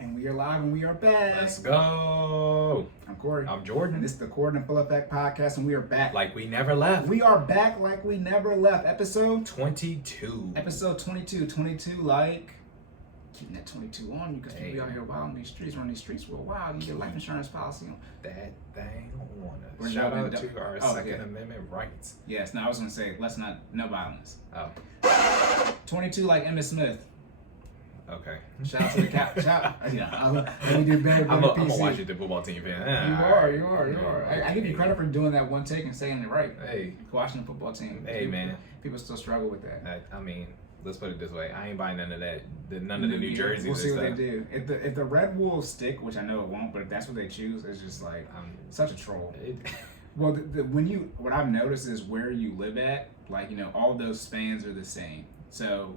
And we are live and we are back. Let's go. I'm Cory. I'm Jordan. And this is the Cordan Full Effect Podcast, and we are back. Like we never left. We are back like we never left. Episode 22. Episode 22. 22, like, keeping that 22 on you because people be out here wild on these streets, running these streets for a while. You get a life insurance policy on. That thing on us. We're Shout not out to our Second Amendment rights. Yes, no, I was going to say, no violence. Oh. 22, like Emmitt Smith. Okay. Shout out to the cap. Let me do better. I'm a Washington football team fan. You are. I give you credit for doing that one take and saying it right. Hey. Washington football team. Hey, man. People still struggle with that. I mean, let's put it this way. I ain't buying none of that. None of the New Jerseys. We'll see what they do. If the Red Wolves stick, which I know it won't, but if that's what they choose, it's just like such a troll. Well, what I've noticed is where you live at, like, all those fans are the same. So,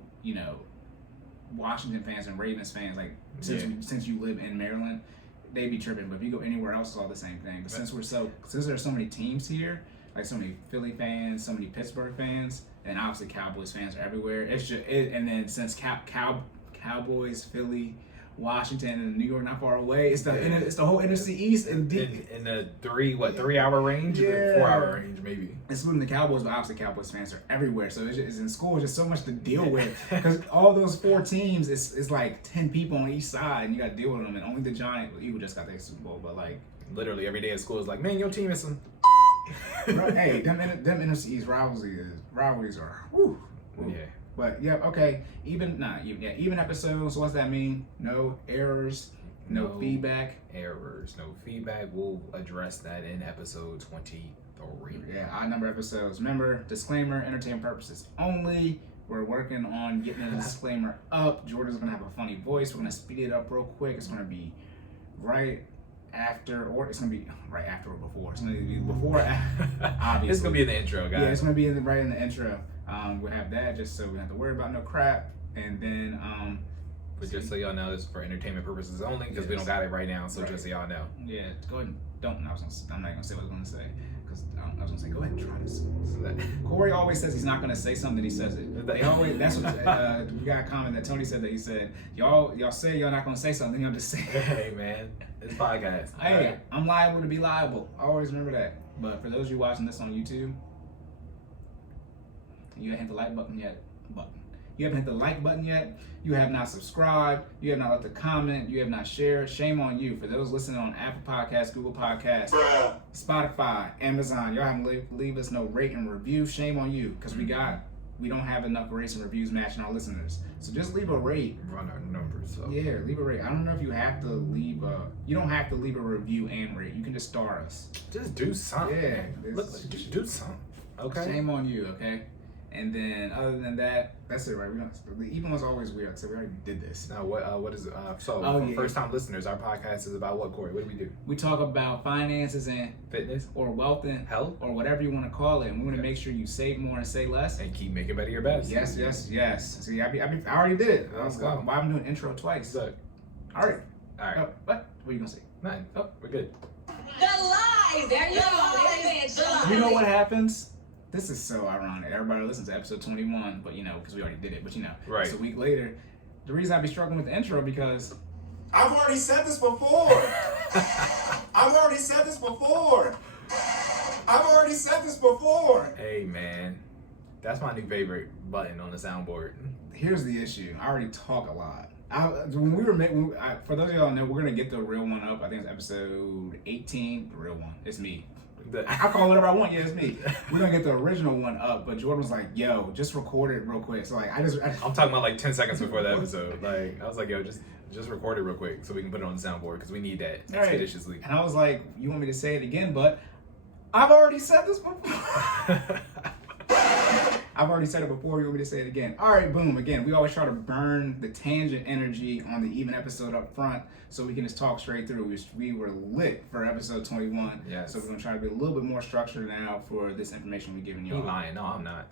Washington fans and Ravens fans, like, since you live in Maryland, they be tripping. But if you go anywhere else, it's all the same thing. But since there's so many teams here, like so many Philly fans, so many Pittsburgh fans, and obviously Cowboys fans are everywhere. It's just and then since Cowboys, Philly, Washington, and New York not far away, it's the whole NFC East in the 3 hour range, 4 hour range maybe. Including the Cowboys, but obviously Cowboys fans are everywhere. So it's in school, it's just so much to deal with because all those 4 teams, it's like 10 people on each side, and you got to deal with them. And only the Giants, Eagles just got their Super Bowl, but like literally every day at school is like, man, your team is some. Hey, them NFC East rivalries are. Whew. Yeah. But yeah, okay. Even episodes. So what's that mean? No errors, no feedback. No feedback. We'll address that in episode 23. Yeah, odd number episodes. Remember, disclaimer: entertainment purposes only. We're working on getting the disclaimer up. Jordan's gonna have a funny voice. We're gonna speed it up real quick. It's gonna be right after, or it's gonna be right after or before. It's gonna be before. Obviously, it's gonna be in the intro, guys. Yeah, it's gonna be right in the intro. We'll have that just so we don't have to worry about no crap. And then, but just so y'all know, this is for entertainment purposes only because we don't got it right now. So just so y'all know. Yeah, go ahead. I'm not gonna say what I was gonna say because I was gonna say go ahead and try this. Cory always says he's not gonna say something. He says it. They always. That's what we got a comment that Tony said that he said y'all say y'all not gonna say something. Y'all just say. Hey man, it's podcast. Hey, right. I'm liable to be liable. Always remember that. But for those of you watching this on YouTube, you haven't hit the like button yet. You haven't hit the like button yet. You have not subscribed. You have not left a comment. You have not shared. Shame on you. For those listening on Apple Podcasts, Google Podcasts, Spotify, Amazon, y'all haven't leave us no rate and review. Shame on you, because we don't have enough rates and reviews matching our listeners. So just leave a rate. Run our numbers up. Yeah, leave a rate. I don't know if you have to leave you don't have to leave a review and rate. You can just star us. Just do something. Yeah. Just do something. Okay. Shame on you, okay? And then, other than that, that's it, right? The even was always weird, so we already did this. Now, what is it? For first-time listeners, our podcast is about what, Cory? What do we do? We talk about finances and fitness, or wealth and health, or whatever you want to call it. And we want to make sure you save more and say less, and keep making better your best. Yes. See, I already did it. Let's go. Why I'm doing intro twice? Look. All right. Oh, what are you gonna say? Nothing. Oh, we're good. The lies. There you go. You know what happens? This is so ironic. Everybody listens to episode 21, but because we already did it, but right. It's a week later. The reason I be struggling with the intro because I've already said this before. Hey man, that's my new favorite button on the soundboard. Here's the issue. I already talk a lot. For those of y'all who know, we're gonna get the real one up. I think it's episode 18. The real one. It's me. I call it whatever I want. Yeah, it's me. We're gonna get the original one up, but Jordan was like, "Yo, just record it real quick." So like, I'm talking about like 10 seconds before the episode. Like, I was like, "Yo, just record it real quick so we can put it on the soundboard because we need that expeditiously." And I was like, "You want me to say it again?" But I've already said this before. I've already said it before. You want me to say it again? All right, boom. Again, we always try to burn the tangent energy on the even episode up front so we can just talk straight through. We were lit for episode 21. Yes. So we're going to try to be a little bit more structured now for this information we're giving you. You lying. No, I'm not.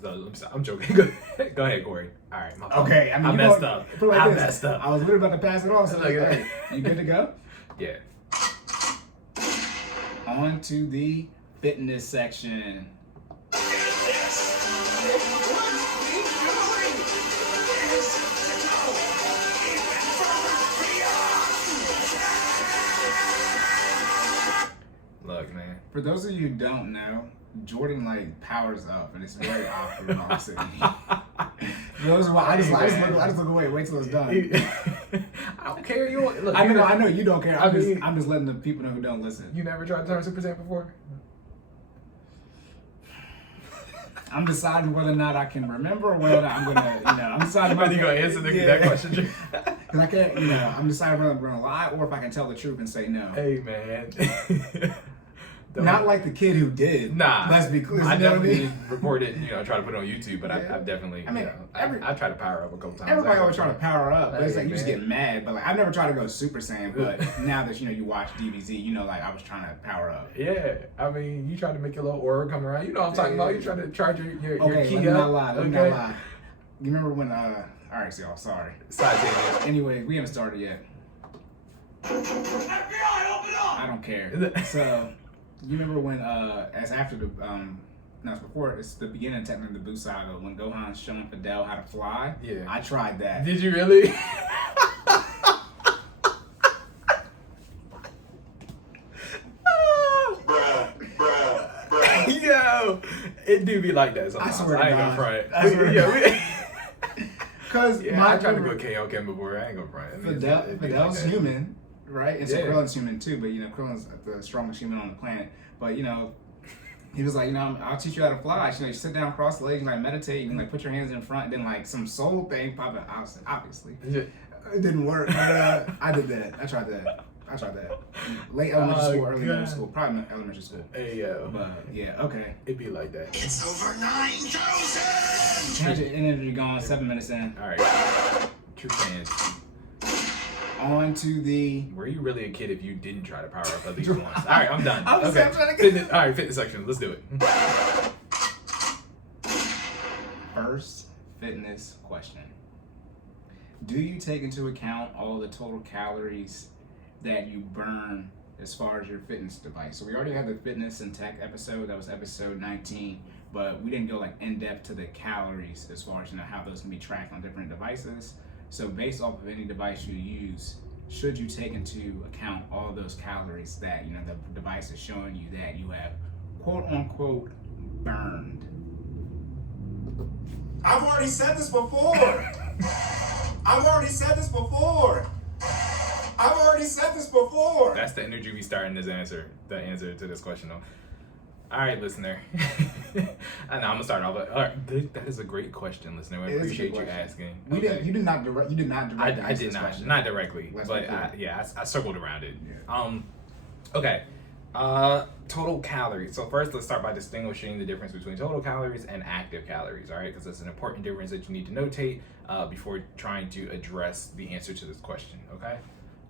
I'm joking. Go ahead, Cory. All right. Okay. I messed up. I messed up. I was literally about to pass it off. So hey, you good to go? Yeah. On to the fitness section. For those of you who don't know, Jordan like powers up, and it's very awkward when I'm sitting here. For those who I just look away, wait till it's done. I don't care. You look. I know you don't care. I'm just letting the people know who don't listen. You never tried to turn Super Saiyan before? I'm deciding whether or not I can remember or whether I'm gonna, I'm deciding whether you're gonna answer that question. Because I can't, I'm deciding whether I'm gonna lie or if I can tell the truth and say no. Hey man. Not like the kid who did. Nah. Let's be clear. I definitely reported, try to put it on YouTube, but I've definitely, I tried to power up a couple times. Everybody always try to power up, but it's like you just man. get mad. But like I've never tried to go Super Saiyan, but now that you watch DBZ, like I was trying to power up. Yeah, I mean, you try to make your little aura come around. You know what I'm talking about? You try to charge your Okay, key let me up. not lie. Let me not lie. You remember when? All right, so y'all, sorry. Side tangent. Anyway, we haven't started yet. FBI, open up! I don't care. So, you remember when, as after the, no, it's before, it's the beginning technically of the Buu Saga, when Gohan's showing Fidel how to fly. Yeah. I tried that. Did you really? Yo, it do be like that sometimes. I swear to ain't God. gonna front. I swear to God. Because I tried to go KO Ken before. I ain't gonna front. Fidel's like human, right? And so Yeah. Krillin's human too, but Krillin's the strongest human on the planet. But he was like, I'll teach you how to fly. You sit down, cross the legs, and like meditate. You can like put your hands in front, and then like some soul thing pop out. Obviously, it didn't work. But I did that. I tried that. Late elementary school, early middle school, probably elementary school. Hey yo. But yeah, okay. It'd be like that. It's over 9,000! Change of energy gone. 7 minutes in. All right. True fans. On to the. Were you really a kid if you didn't try to power up at least once? All right, I'm done. I'm okay. trying to Fitness, all right, fitness section. Let's do it. First fitness question. Do you take into account all the total calories that you burn as far as your fitness device? So we already had the fitness and tech episode. That was episode 19. But we didn't go like in depth to the calories as far as how those can be tracked on different devices. So based off of any device you use, should you take into account all those calories that the device is showing you that you have quote unquote burned? I've already said this before! That's the energy we start in the answer to this question though. All right, listener. I know I'm gonna start off. But, all right, that is a great question, listener. I appreciate you asking. You did not direct. I did not directly, but I circled around it. Yeah. Okay. Total calories. So first, let's start by distinguishing the difference between total calories and active calories. All right, because that's an important difference that you need to notate before trying to address the answer to this question. Okay.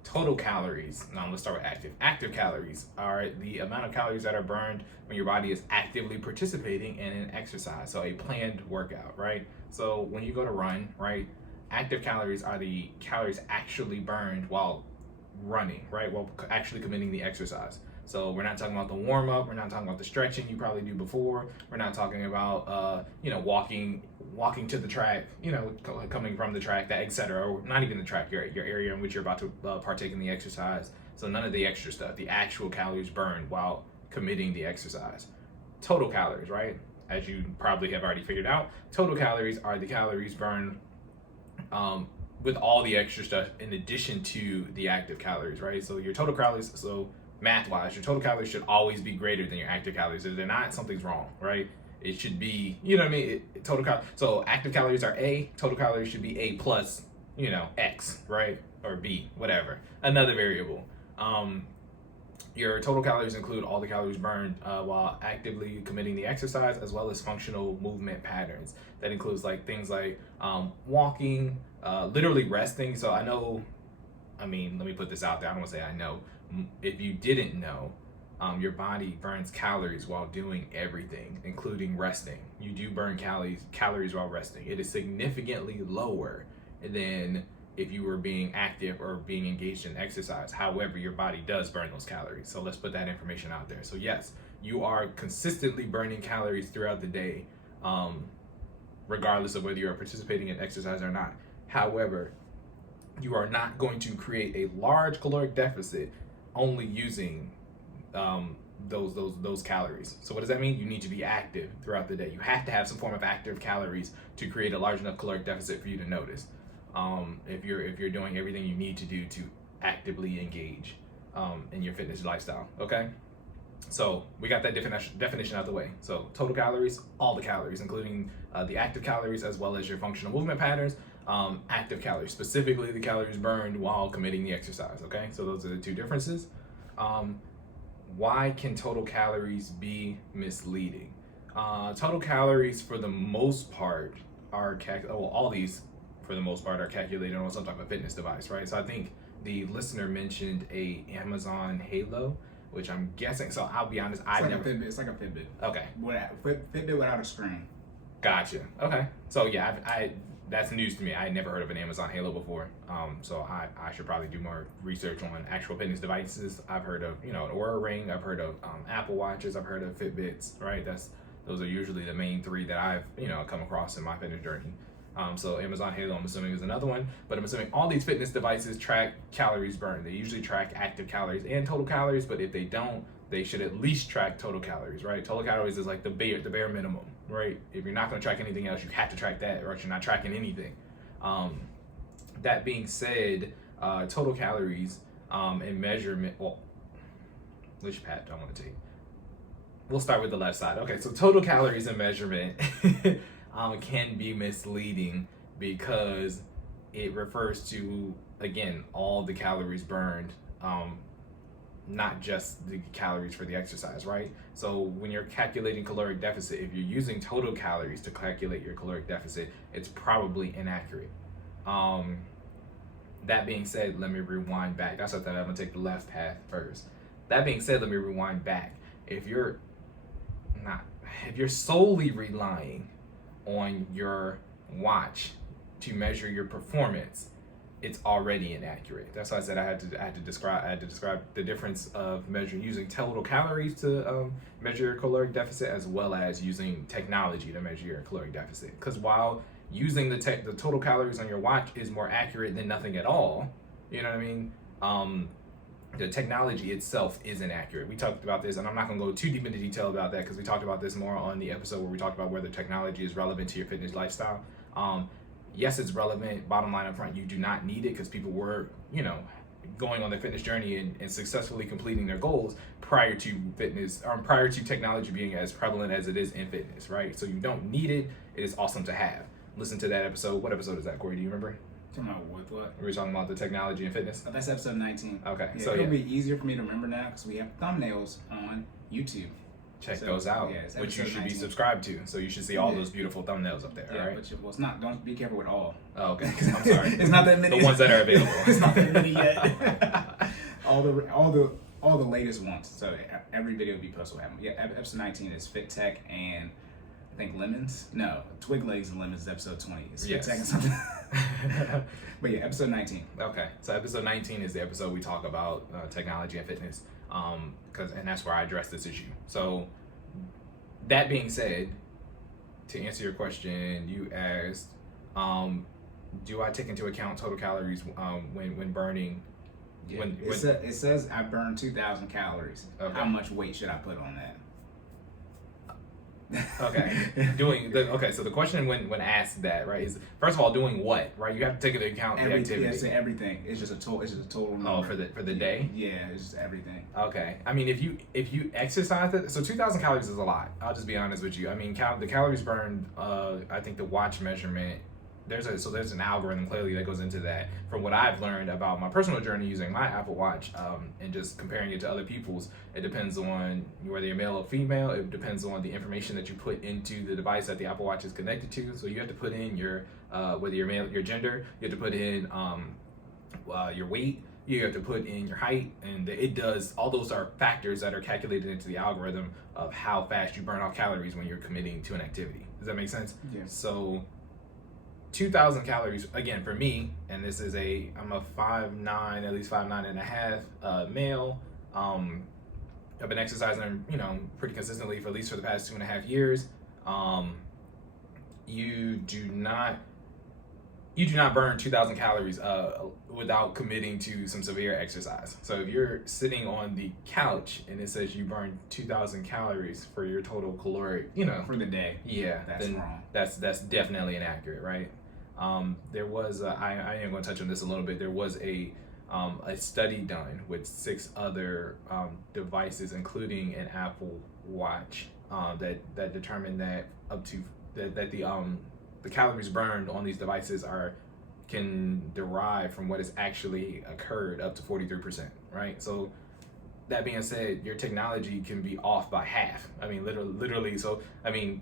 Total calories. Now let's start with active. Active calories are the amount of calories that are burned when your body is actively participating in an exercise. So a planned workout, right? So when you go to run, right? Active calories are the calories actually burned while running, right? While actually committing the exercise. So we're not talking about the warm up. We're not talking about the stretching you probably do before. We're not talking about walking to the track, coming from the track, that etc. Or not even the track, your area in which you're about to partake in the exercise. So none of the extra stuff. The actual calories burned while committing the exercise. Total calories, right? As you probably have already figured out, total calories are the calories burned with all the extra stuff in addition to the active calories, right? So your total calories. So math-wise, your total calories should always be greater than your active calories. If they're not, something's wrong, right? It should be, so active calories are A, total calories should be A plus, X, right? Or B, whatever. Another variable. Your total calories include all the calories burned while actively committing the exercise, as well as functional movement patterns. That includes things like walking, literally resting. So let me put this out there. I don't want to say I know. If you didn't know, your body burns calories while doing everything, including resting. You do burn calories while resting. It is significantly lower than if you were being active or being engaged in exercise. However, your body does burn those calories. So let's put that information out there. So yes, you are consistently burning calories throughout the day, regardless of whether you are participating in exercise or not. However, you are not going to create a large caloric deficit only using those calories. So what does that mean? You need to be active throughout the day. You have to have some form of active calories to create a large enough caloric deficit for you to notice. If you're doing everything you need to do to actively engage in your fitness lifestyle. Okay. So we got that definition out of the way. So total calories, all the calories, including the active calories as well as your functional movement patterns. Active calories, specifically the calories burned while committing the exercise. Okay, so those are the two differences. Why can total calories be misleading? Total calories, for the most part, are all these for the most part are calculated on some type of fitness device, right? So I think the listener mentioned a Amazon Halo, which I'm guessing. So I'll be honest, It's like a Fitbit. Okay. Fitbit without a screen. Gotcha. Okay. So yeah, I that's news to me. I had never heard of an Amazon Halo before. So I should probably do more research on actual fitness devices. I've heard of, an Oura Ring. I've heard of Apple Watches. I've heard of Fitbits, right? Those are usually the main three that I've, come across in my fitness journey. So Amazon Halo, I'm assuming, is another one. But I'm assuming all these fitness devices track calories burned. They usually track active calories and total calories, but if they don't, they should at least track total calories, right? Total calories is like the bare minimum, right? If you're not going to track anything else, you have to track that, or else you're not tracking anything. That being said, total calories and measurement, well, which path do I want to take? We'll start with the left side. Okay, so total calories and measurement can be misleading because it refers to, again, all the calories burned, not just the calories for the exercise, right? So when you're calculating caloric deficit, if you're using total calories to calculate your caloric deficit, it's probably inaccurate. That being said, let me rewind back. That's what I thought. I'm gonna take the left path first. That being said, let me rewind back. If you're solely relying on your watch to measure your performance, it's already inaccurate. That's why I said I had to describe the difference of using total calories to measure your caloric deficit, as well as using technology to measure your caloric deficit. Because while using the total calories on your watch is more accurate than nothing at all, you know what I mean? The technology itself is inaccurate. We talked about this, and I'm not going to go too deep into detail about that because we talked about this more on the episode where we talked about whether technology is relevant to your fitness lifestyle. Yes, it's relevant. Bottom line up front, you do not need it because people were, going on their fitness journey and successfully completing their goals prior to technology being as prevalent as it is in fitness, right? So you don't need it. It is awesome to have. Listen to that episode. What episode is that, Corey? Do you remember? Talking about with what? We were talking about the technology and fitness. That's episode 19. Okay, Yeah, so it'll be easier for me to remember now because we have thumbnails on YouTube. Check those out, which you should be subscribed to. So you should see all those beautiful thumbnails up there. Yeah, right? but it's not. Don't be careful with all. Oh, okay. I'm sorry. It's not that many. The ones that are available. It's not that many yet. all the latest ones. So every video will be posted. Will have them. Yeah, episode 19 is Fit Tech and I think lemons. No, twig legs and lemons is episode 20. It's Fit Tech and something. But yeah, episode 19. Okay, so episode 19 is the episode we talk about technology and fitness, and that's where I address this issue. So that being said, to answer your question, you asked, do I take into account total calories when burning? Yeah. It says I burn 2,000 calories. Okay. How much weight should I put on that? Okay. So the question when asked that, right, is first of all doing what, right? You have to take into account the activity. Yeah, it's everything. It's just a total number. Oh, for the day? Yeah, it's just everything. Okay. I mean, if you exercise it, so 2,000 calories is a lot. I'll just be honest with you. I mean, the calories burned. I think the watch measurement. There's an algorithm clearly that goes into that. From what I've learned about my personal journey using my Apple Watch, and just comparing it to other people's, it depends on whether you're male or female. It depends on the information that you put into the device that the Apple Watch is connected to. So you have to put in your whether you're male, your gender. You have to put in your weight. You have to put in your height, and it does. All those are factors that are calculated into the algorithm of how fast you burn off calories when you're committing to an activity. Does that make sense? Yeah. So 2,000 calories, again, for me, and this is I'm a 5'9", at least 5'9" and a half male. I've been exercising, pretty consistently for at least for the past 2.5 years. You do not you do not burn 2,000 calories without committing to some severe exercise. So if you're sitting on the couch and it says you burn 2,000 calories for your total caloric, for the day. Yeah, That's then wrong. That's definitely inaccurate, right? There was I am going to touch on this a little bit. There was a study done with 6 other devices, including an Apple Watch, that determined that the calories burned on these devices can derive from what has actually occurred up to 43%, right? So that being said, your technology can be off by half. I mean, literally. So I mean,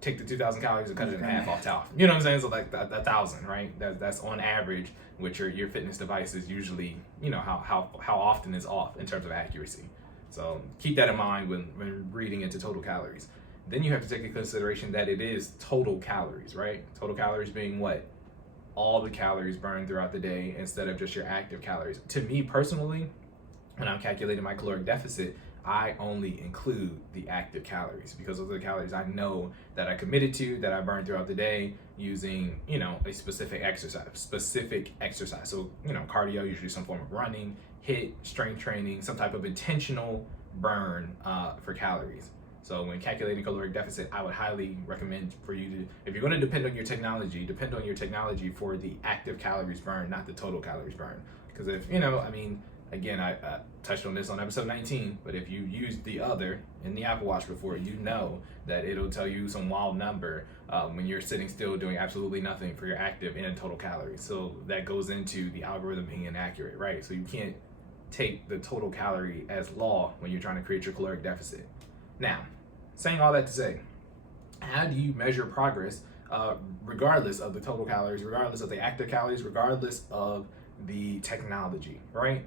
take the 2,000 calories and cut it in half off top. You know what I'm saying? So like 1,000, right? That's on average, which your fitness device is usually, how often is off in terms of accuracy. So keep that in mind when reading into total calories. Then you have to take into consideration that it is total calories, right? Total calories being what? All the calories burned throughout the day instead of just your active calories. To me personally, when I'm calculating my caloric deficit, I only include the active calories because those are the calories I know that I committed to, that I burned throughout the day using, a specific exercise. So, cardio, usually some form of running, HIIT, strength training, some type of intentional burn for calories. So when calculating caloric deficit, I would highly recommend for you to, if you're going to depend on your technology for the active calories burned, not the total calories burned. Because if, again, I touched on this on episode 19, but if you used the other in the Apple Watch before, you know that it'll tell you some wild number when you're sitting still doing absolutely nothing for your active and total calories. So that goes into the algorithm being inaccurate, right? So you can't take the total calorie as law when you're trying to create your caloric deficit. Now, saying all that to say, how do you measure progress regardless of the total calories, regardless of the active calories, regardless of the technology, right?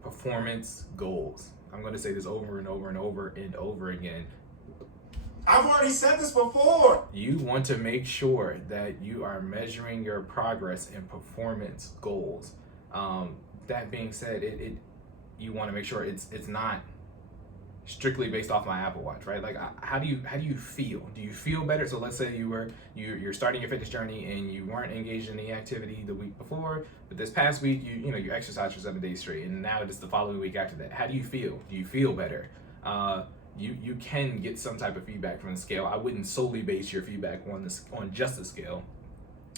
Performance goals. I'm going to say this over and over and over and over again. I've already said this before. You want to make sure that you are measuring your progress in performance goals. That being said, you want to make sure it's not strictly based off my Apple Watch, right? Like, how do you feel? Do you feel better? So let's say you're starting your fitness journey and you weren't engaged in any activity the week before, but this past week you exercised for 7 days straight, and now it's the following week after that. How do you feel? Do you feel better? You can get some type of feedback from the scale. I wouldn't solely base your feedback on just the scale,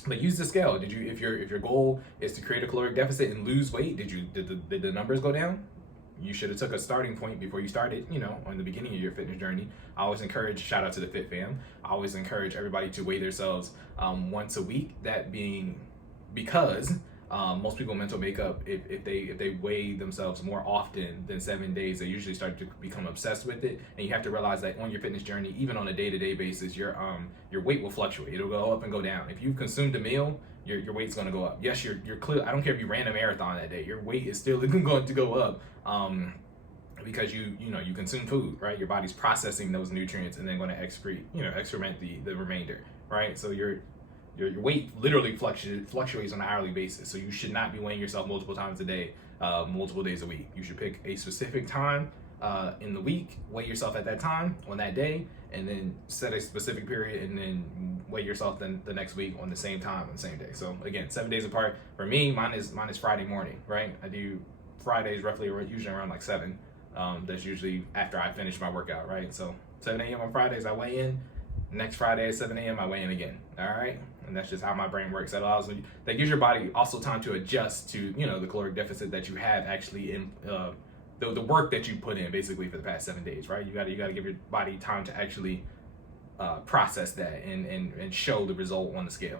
but use the scale. If your goal is to create a caloric deficit and lose weight, did the numbers go down? You should have took a starting point before you started, on the beginning of your fitness journey. I always encourage, shout out to the Fit Fam, I always encourage everybody to weigh themselves once a week. That being because most people mental makeup, if they weigh themselves more often than 7 days, they usually start to become obsessed with it. And you have to realize that on your fitness journey, even on a day-to-day basis, your weight will fluctuate. It'll go up and go down. If you've consumed a meal, your weight's going to go up. Yes, you're clear. I don't care if you ran a marathon that day. Your weight is still going to go up because you consume food, right? Your body's processing those nutrients and then going to excrement the remainder, right? So your weight literally fluctuates on an hourly basis. So you should not be weighing yourself multiple times a day, multiple days a week. You should pick a specific time in the week, weigh yourself at that time on that day, and then set a specific period and then weigh yourself then the next week on the same time on the same day. So again, 7 days apart. For me, mine is Friday morning, right? I do Fridays usually around like 7. That's usually after I finish my workout, right? So 7 a.m. on Fridays I weigh in. Next Friday at 7 a.m. I weigh in again. All right, and that's just how my brain works. That gives your body also time to adjust to the caloric deficit that you have actually in the work that you put in basically for the past 7 days, right? You got to give your body time to actually process that and show the result on the scale.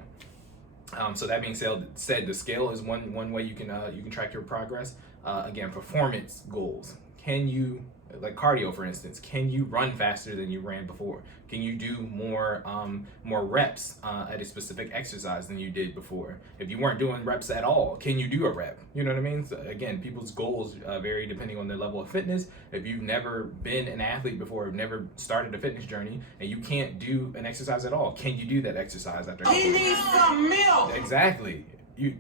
So that being said, the scale is one way you can track your progress. Again, performance goals. Can you, like cardio for instance, can you run faster than you ran before? Can you do more reps at a specific exercise than you did before? If you weren't doing reps at all, can you do a rep? You know what I mean? So again, people's goals vary depending on their level of fitness. If you've never been an athlete before, have never started a fitness journey, and you can't do an exercise at all, can you do that exercise after? He needs some milk. Exactly. You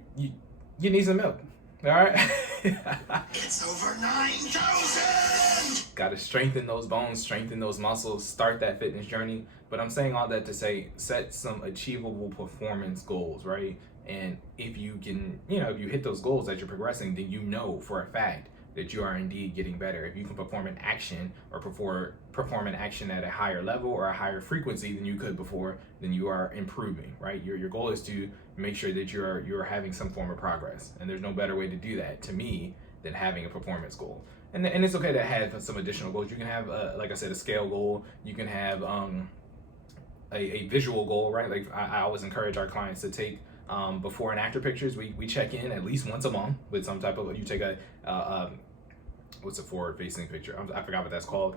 need some milk. All right. It's over 9,000. Got to strengthen those bones, strengthen those muscles, start that fitness journey. But I'm saying all that to say, set some achievable performance goals, right? And if you can, if you hit those goals as you're progressing, then you know for a fact that you are indeed getting better. If you can perform an action or perform an action at a higher level or a higher frequency than you could before, then you are improving, right? Your goal is to make sure that you're having some form of progress. And there's no better way to do that, to me, than having a performance goal. And it's okay to have some additional goals. You can have, like I said, a scale goal. You can have a visual goal, right? Like I always encourage our clients to take before and after pictures. We check in at least once a month with some type of, you take what's a forward facing picture? I forgot what that's called.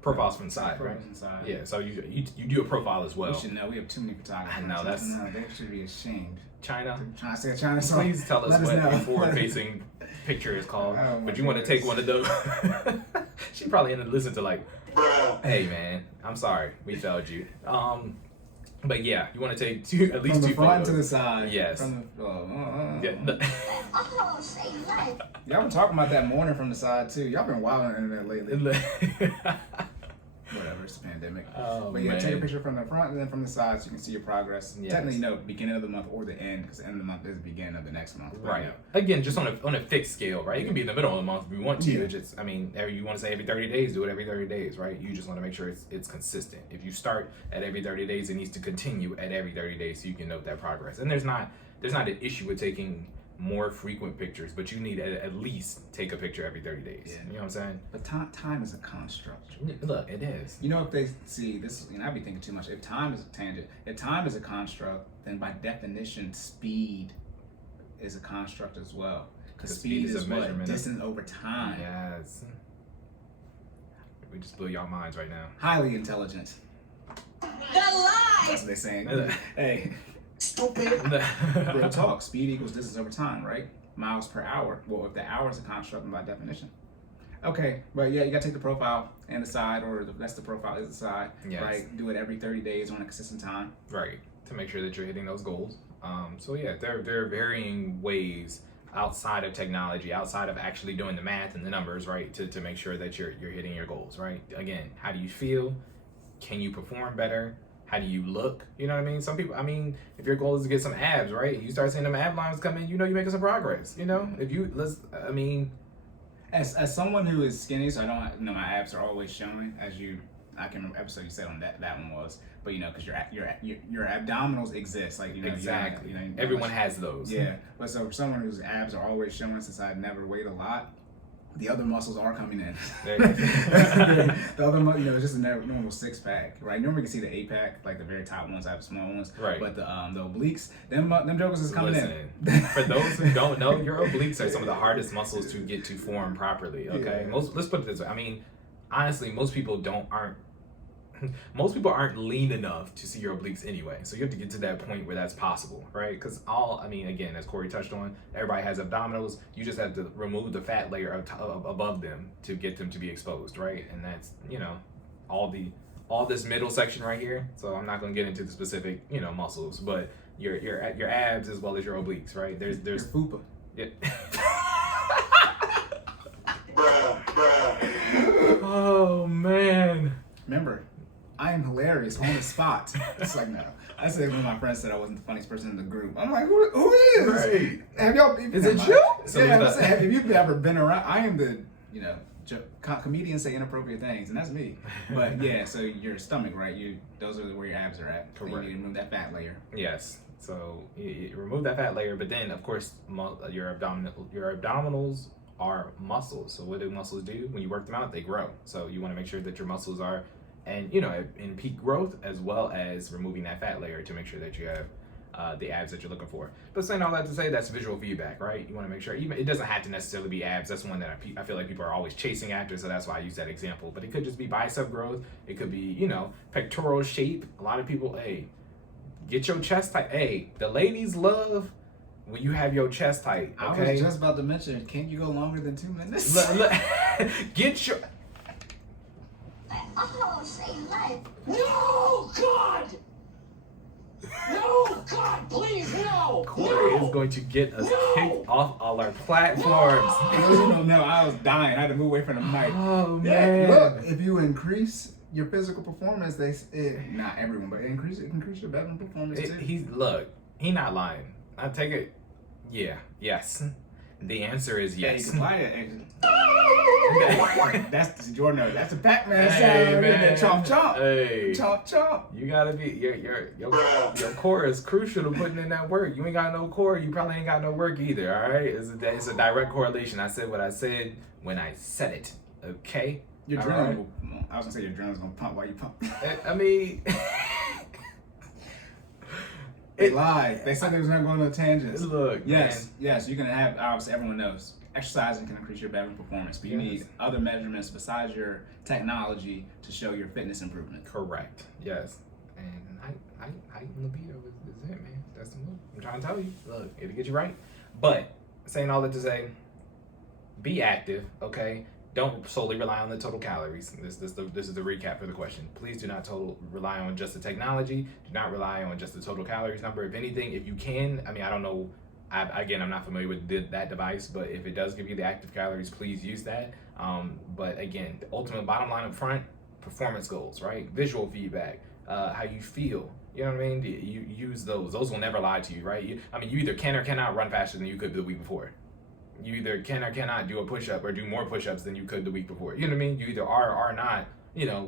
Profiles from the side, right? From the side. Yeah, so you do a profile as well. We should know. We have too many photographers. I know, they should be ashamed. China? China. So please tell us what a forward facing picture is called. Oh, but you want to take one of those. She probably ended up listening to like, hey man, I'm sorry, we failed you. But yeah, you want to take at least from the two front photos. to the side. Yes. From the, Oh, say life. Y'all been talking about that morning from the side too. Y'all been wild on the internet lately. Whatever, it's a pandemic. Oh, but yeah, man. take a picture from the front and then from the side so you can see your progress. Yes. Technically, no, beginning of the month or the end, because the end of the month is the beginning of the next month. But, Right. you know. Again, just on a fixed scale, right? It can be in the middle of the month if you want to. Yeah. It's just, you want to say every 30 days, do it every 30 days, right? You just want to make sure it's consistent. If you start at every 30 days, it needs to continue at every 30 days so you can note that progress. And there's not an issue with taking more frequent pictures, but you need to at least take a picture every 30 days. Yeah. You know what I'm saying? But time is a construct. Look, it is. You know, if they see this, I'd be thinking too much. If time is a tangent, if time is a construct, then by definition, speed is a construct as well. Because speed is a measurement what? of Distance over time. Yes. We just blew y'all minds right now. Highly intelligent. The That's lies. what they're saying. Hey, Stupid. real talk. Speed equals distance over time, right? Miles per hour. Well, if the hour is a construct by definition. Okay, but yeah, you gotta take the profile and the side, or that's the profile is the side. Yes. Right? Do it every 30 days on a consistent time. Right, to make sure that you're hitting those goals. So yeah, there are varying ways outside of technology, outside of actually doing the math and the numbers, right, to make sure that you're hitting your goals, right? Again, how do you feel? Can you perform better? How do you look? You know what I mean? Some people, if your goal is to get some abs, right? You start seeing them ab lines come in, you're making some progress. If you, As someone who is skinny, so I don't, my abs are always showing. I can remember episode you said on that one was, but because your abdominals exist, like exactly. You Everyone has those. Yeah, but so for someone whose abs are always showing, since I've never weighed a lot, the other muscles are coming in. There you The other, it's just a normal six pack, right? Normally you can see the 8-pack, like the very top ones. I have small ones, Right. But the obliques, them jokers is coming in. For those who don't know, your obliques are some of the hardest muscles to get to form properly. Okay, Yeah. let's put it this way. Honestly, most people aren't lean enough to see your obliques anyway. So you have to get to that point where that's possible, right? Because again, as Cory touched on, everybody has abdominals. You just have to remove the fat layer above them to get them to be exposed, right? And that's, all this middle section right here. So I'm not going to get into the specific, muscles, but your abs as well as your obliques, right? There's Your fupa. yeah. Bruh. Oh man. Remember, I am hilarious on the spot. It's like, no. I said when my friend said I wasn't the funniest person in the group. I'm like, who is? Right. Have y'all? Is it you? So Yeah, we I said, have you ever been around? I am the, comedians say inappropriate things, and that's me. But yeah, so your stomach, right? Those are where your abs are at. Correct. You need to remove that fat layer. Yes. So you remove that fat layer, but then of course your abdominals are muscles. So what do muscles do? When you work them out, they grow. So you want to make sure that your muscles are, and in peak growth, as well as removing that fat layer to make sure that you have the abs that you're looking for. But saying all that to say, that's visual feedback, right? You want to make sure, even it doesn't have to necessarily be abs. That's one that I feel like people are always chasing after, so that's why I use that example. But it could just be bicep growth. It could be, pectoral shape. A lot of people, get your chest tight. The ladies love when you have your chest tight. Okay. I was just about to mention, can't you go longer than 2 minutes? Look, get your. Oh, say life. No, God! No, God, please, no! Cory is going to get us kicked off all our platforms. No, I was dying. I had to move away from the mic. Oh Yeah, man! look, if you increase your physical performance, not everyone, but it increase your bedroom performance too. He's not lying. I take it. Yeah. Yes. The answer is Yeah, yes. you can buy it. That's Jordan. That's a Pac-Man Hey, sound. man. Chomp chomp. Hey. Chomp chomp. You gotta be your core is crucial to putting in that work. You ain't got no core, you probably ain't got no work either. All right, it's a direct correlation. I said what I said when I said it. Okay. Your All adrenaline. right? I was gonna say your adrenaline's gonna pump while you pump. I mean, They lied. They said they was not going on tangents. Look, Yes, man. yes. You can have. Obviously, everyone knows exercising can increase your bedroom performance, but you Yes. need other measurements besides your technology to show your fitness improvement. Correct. Yes. And height and libido is it, man. That's the move. I'm trying to tell you. Look, it'll get you right. But saying all that to say, be active, okay? Don't solely rely on the total calories. This is the recap for the question. Please do not rely on just the technology. Do not rely on just the total calories number. If anything, if you can, I mean, I don't know. Again, I'm not familiar with that device, but if it does give you the active calories, please use that. But again, the ultimate bottom line up front, performance goals, right? Visual feedback, how you feel. You know what I mean? You use those. Those will never lie to you, right? You either can or cannot run faster than you could the week before. You either can or cannot do a push-up or do more push-ups than you could the week before. You know what I mean? You either are or are not,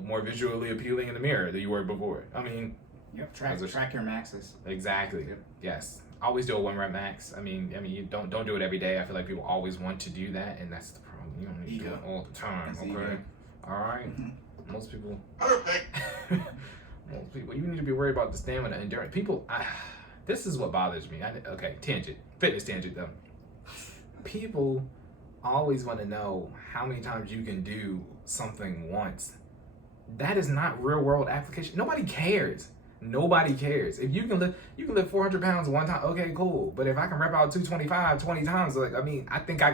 more visually appealing in the mirror than you were before. I mean, Yep. Track your maxes. exactly. Yep. Yes. Always do a 1 rep max. I mean, you don't do it every day. I feel like people always want to do that, and that's the problem. You don't need to do it all the time. That's Okay. ego. All right. Mhm. Most people. Most people. You need to be worried about the stamina, endurance. People. This is what bothers me. Okay. Tangent. Fitness tangent though. People always want to know how many times you can do something once. That is not real world application. Nobody cares. Nobody cares. If you can lift 400 pounds one time, okay, cool. But if I can rep out 225 20 times, like, I think I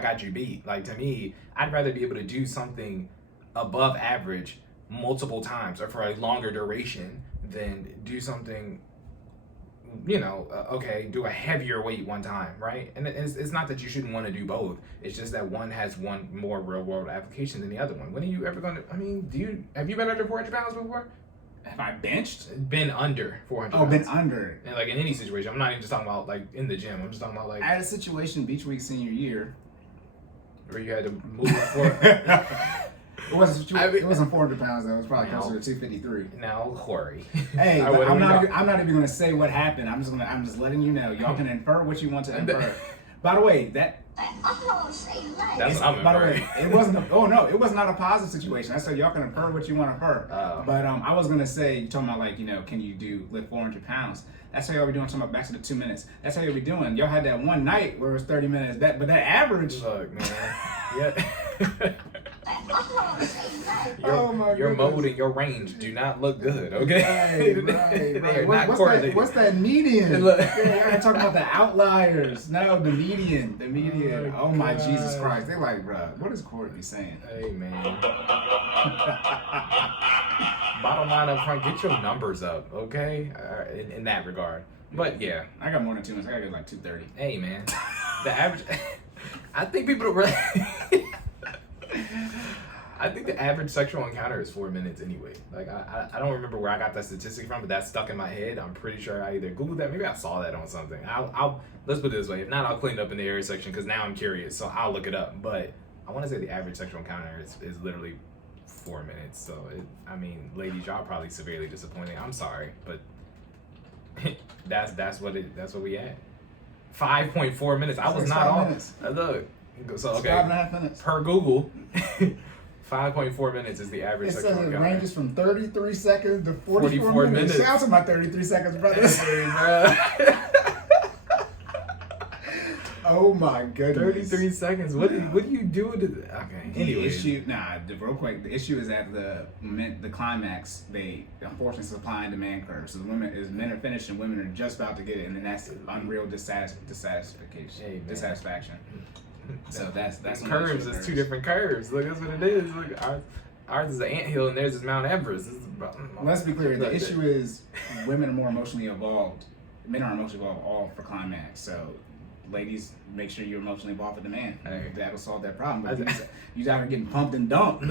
got you beat. Like, to me, I'd rather be able to do something above average multiple times or for a longer duration than do something, do a heavier weight one time, right? And it's not that you shouldn't want to do both. It's just that one has one more real world application than the other one. When are you ever going to, have you been under 400 pounds before? Have I benched? Been under 400 Oh, pounds. been under. And like in any situation. I'm not even just talking about like in the gym. I'm just talking about like I had a situation Beach Week senior year. where you had to move forward. It wasn't 400 pounds though. It was probably No. closer to 253. Now, Cory. Hey, I but wouldn't I'm not even gonna say what happened. I'm just letting you know. Y'all can infer what you want to infer. By the way, That's it's- what I'm by the way, inferring. it wasn't. It was not a positive situation. I said y'all can infer what you want to infer. Oh. But I was gonna say, you talking about like, can you lift 400 pounds? That's how y'all be doing. Talking about back to the 2 minutes. That's how y'all be doing. Y'all had that one night where it was 30 minutes. But that average. Look, man. Yeah. Oh my Your goodness. mode and your range do not look good, okay? Right. They are not correlated. What's that median? Look. Yeah, you're talking about the outliers. No, the median. The median. Oh, Oh my God. Jesus Christ. They're like, bruh, what is Cory be saying? Hey, man. Bottom line up front, get your numbers up, okay? In that regard. But yeah, I got more than 2 minutes. I gotta get like 230. hey, man. The average. I think people don't really. I think the average sexual encounter is 4 minutes anyway. Like, I don't remember where I got that statistic from, but that's stuck in my head. I'm pretty sure I either Googled that, maybe I saw that on something. Let's put it this way. If not, I'll clean it up in the area section because now I'm curious, so I'll look it up. But I want to say the average sexual encounter is literally 4 minutes. So, ladies, y'all probably severely disappointed. I'm sorry, but that's what we at. 5.4 minutes. I was It's not 5 off. minutes. Look, so It's okay. 5.5 minutes. Per Google, 5.4 minutes is the average It says sexual it encounter. ranges from 33 seconds to 44 44 minutes. minutes. Shout out to my 33 seconds, brothers. Hey, bruh. Oh my goodness. 33 seconds. What do you do to okay? The Anyway, issue, real quick. The issue is at the climax. They unfortunately supply and demand curve. So men are finished and women are just about to get it, and then that's unreal dissatisfaction. Hey, man. Dissatisfaction. So that's one of the curves issues. is two different curves. Look, that's what it is. Look, ours is an anthill and theirs is Mount Everest. This is Let's be clear. The Look, issue is women are more emotionally evolved. Men are emotionally evolved all for climax. So, ladies, make sure you're emotionally involved with the man. Hey. That'll solve that problem. But you out here getting pumped and dumped.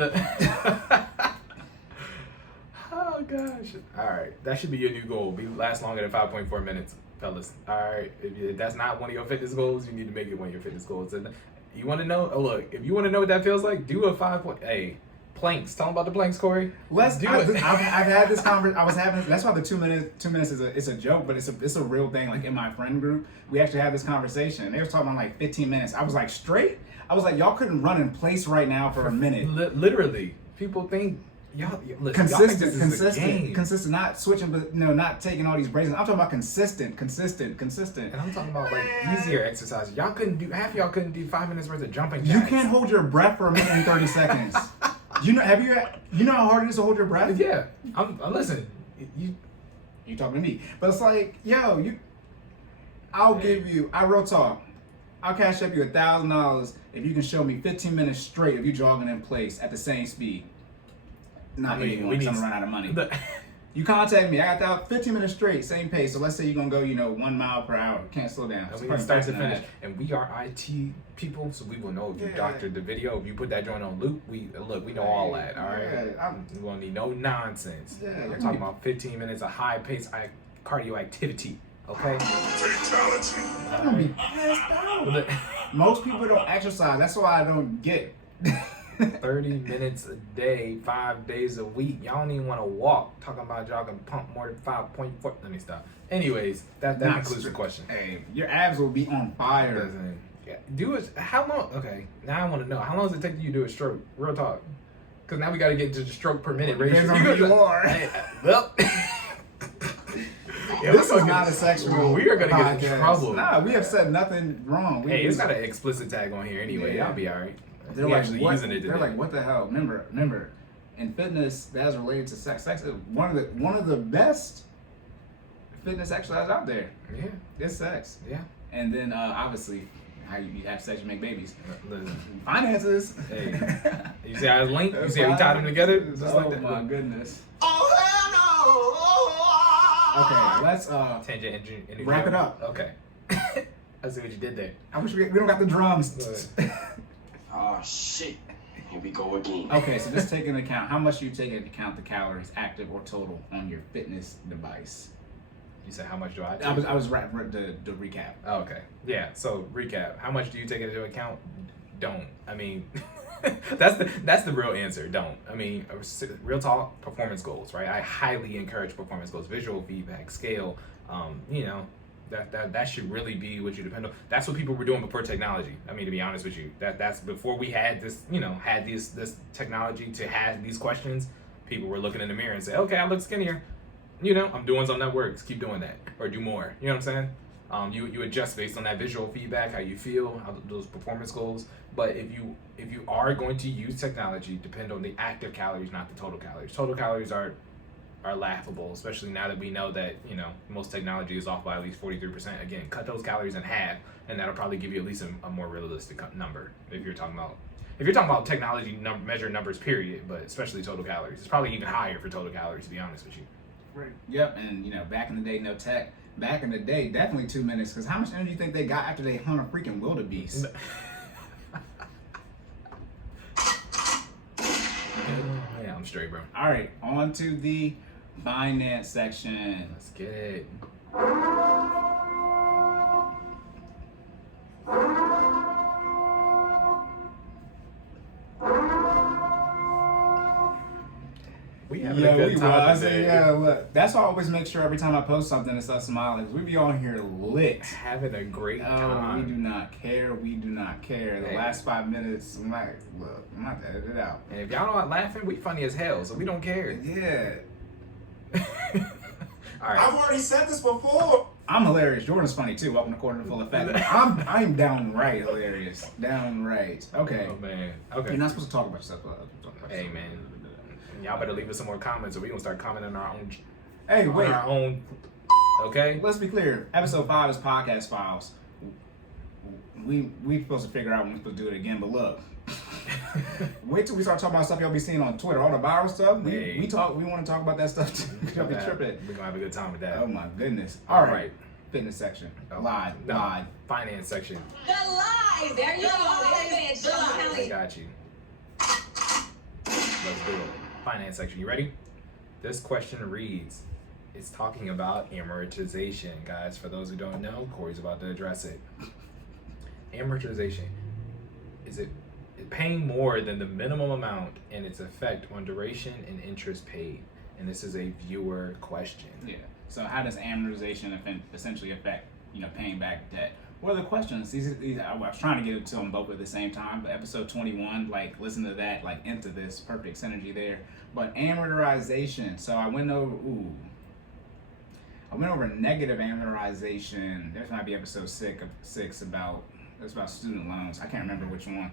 Oh gosh! All right, that should be your new goal. Last longer than 5.4 minutes. fellas. All right, if that's not one of your fitness goals, you need to make it one of your fitness goals. And you want to know? Oh, look, if you want to know what that feels like, do a 5 point. Hey, planks. Tell them about the planks, Corey. Let's do it. it. I've had this conversation. I was having. That's why the 2 minutes. 2 minutes is a joke, but it's a real thing. Like in my friend group, we actually had this conversation. They were talking about like 15 minutes. I was like straight. I was like, y'all couldn't run in place right now for a minute. Literally, people think y'all listen. Y'all think this is a game. Consistent. Not switching, but not taking all these breaks. I'm talking about consistent. And I'm talking about like easier exercises. Y'all couldn't do half. Y'all couldn't do 5 minutes worth of jumping jacks. You can't hold your breath for a minute and 30 seconds. You know how hard it is to hold your breath? Yeah, I'm listen. You talking to me? But it's like, yo, I real talk. I'll cash up you $1,000 if you can show me 15 minutes straight of you jogging in place at the same speed. Not anymore, because I'm gonna run out of money. You contact me. I got that 15 minutes straight, same pace. So let's say you're gonna go, 1 mile per hour. Can't slow down. And we can start to finish. And we are IT people, so we will know if you doctored the video. If you put that joint on loop, we know all that. All right. We won't need no nonsense. Yeah, I'm talking about 15 minutes of high pace cardio activity. Okay. Fatality. I'm gonna be passed out. Most people don't exercise. That's why I don't get. 30 minutes a day, 5 days a week. Y'all don't even want to walk. Talking about y'all can pump more than 5.4. Let me stop. Anyways, that concludes the question. Hey, your abs will be on fire. Do it. How long? Okay, now I want to know. How long does it take you to do a stroke? Real talk. Because now we got to get to the stroke per minute ratio. Depends on who you are. Well. Yeah, this is not a sexual. We are gonna get in trouble. Nah, we have said nothing wrong. It's got an explicit tag on here anyway. I'll be alright. They're like, using it today. They're like, what the hell? Remember, in fitness, that's related to sex. Sex is one of the best fitness exercises out there. Yeah, it's sex. Yeah, and then obviously, how you have sex, you make babies. Listen. Finances. Hey, you see how it's linked? You see how we tied them together? Just like that. My goodness. Oh, hell no! Okay, let's tangent engine. Wrap it up. Okay. I see what you did there. I wish we don't got the drums. Oh shit! Here we go again. Okay, so just take into account how much you take into account the calories, active or total, on your fitness device. You said how much do I take? I was right for the recap. Oh, okay. Yeah. So recap. How much do you take into account? Don't. I mean. that's the real answer. Don't. I mean, real talk. Performance goals, right? I highly encourage performance goals. Visual feedback, scale. That should really be what you depend on. That's what people were doing before technology. I mean, to be honest with you, that's before we had this. This technology to have these questions. People were looking in the mirror and say, okay, I look skinnier. I'm doing something that works. Keep doing that, or do more. You know what I'm saying? You adjust based on that visual feedback, how you feel, how those performance goals. But if you are going to use technology, depend on the active calories, not the total calories. Total calories are laughable, especially now that we know that most technology is off by at least 43%. Again, cut those calories in half, and that'll probably give you at least a more realistic number. If you're talking about technology measure numbers, period, but especially total calories, it's probably even higher for total calories, to be honest with you. Right. Yep, and back in the day, no tech. Back in the day, definitely 2 minutes. Because how much energy do you think they got after they hunt a freaking wildebeest? Yeah, I'm straight, bro. All right, on to the finance section. Let's get it. We having a good time today. Yeah, look, that's why I always make sure every time I post something to start smiling. Because we be on here lit. Having a great time. We do not care. We do not care. The last 5 minutes, I'm not to edit it out. And if y'all not laughing, we funny as hell, so we don't care. Yeah. All right. I've already said this before. I'm hilarious. Jordan's funny too. Welcome to Cordan Full Effect. I'm downright hilarious. Downright. Okay. Oh man. Okay. You're not supposed to talk about yourself. Hey man. Y'all better leave us some more comments, or we gonna start commenting on our own. Hey, wait. On our own. Okay. Let's be clear. Episode 5 is podcast files. We supposed to figure out when we're supposed to do it again. But look, wait till we start talking about stuff y'all be seeing on Twitter, all the viral stuff. We want to talk about that stuff too. Y'all be tripping. We're gonna have a good time with that. Oh my goodness. All right. Fitness section. Live. Finance section. The lies. There you go. I got you. Let's do it. Finance section. You ready? This question reads: It's talking about amortization, guys. For those who don't know, Corey's about to address it. Amortization. Is it paying more than the minimum amount and its effect on duration and interest paid? And this is a viewer question. Yeah. So how does amortization essentially affect, paying back debt? What are the questions? These I was trying to get to them both at the same time, but episode 21, listen to that, into this perfect synergy there. But amortization. So I went over negative amortization. This might be episode 6 about student loans. I can't remember which one.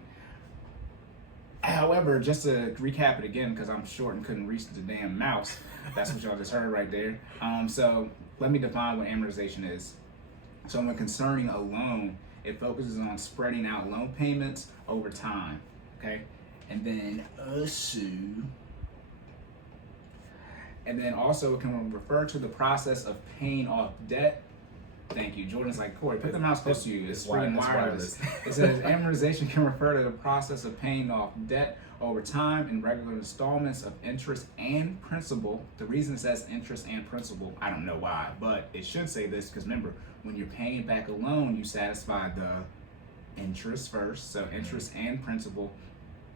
However, just to recap it again, because I'm short and couldn't reach the damn mouse, that's what y'all just heard right there. So let me define what amortization is. So when concerning a loan, it focuses on spreading out loan payments over time, okay? And then also it can refer to the process of paying off debt. Thank you. Jordan's like, Corey, put the mouse close to you. It's freaking wireless. It says amortization can refer to the process of paying off debt over time in regular installments of interest and principal. The reason it says interest and principal, I don't know why, but it should say this because remember, when you're paying back a loan, you satisfy the interest first, so interest and principal,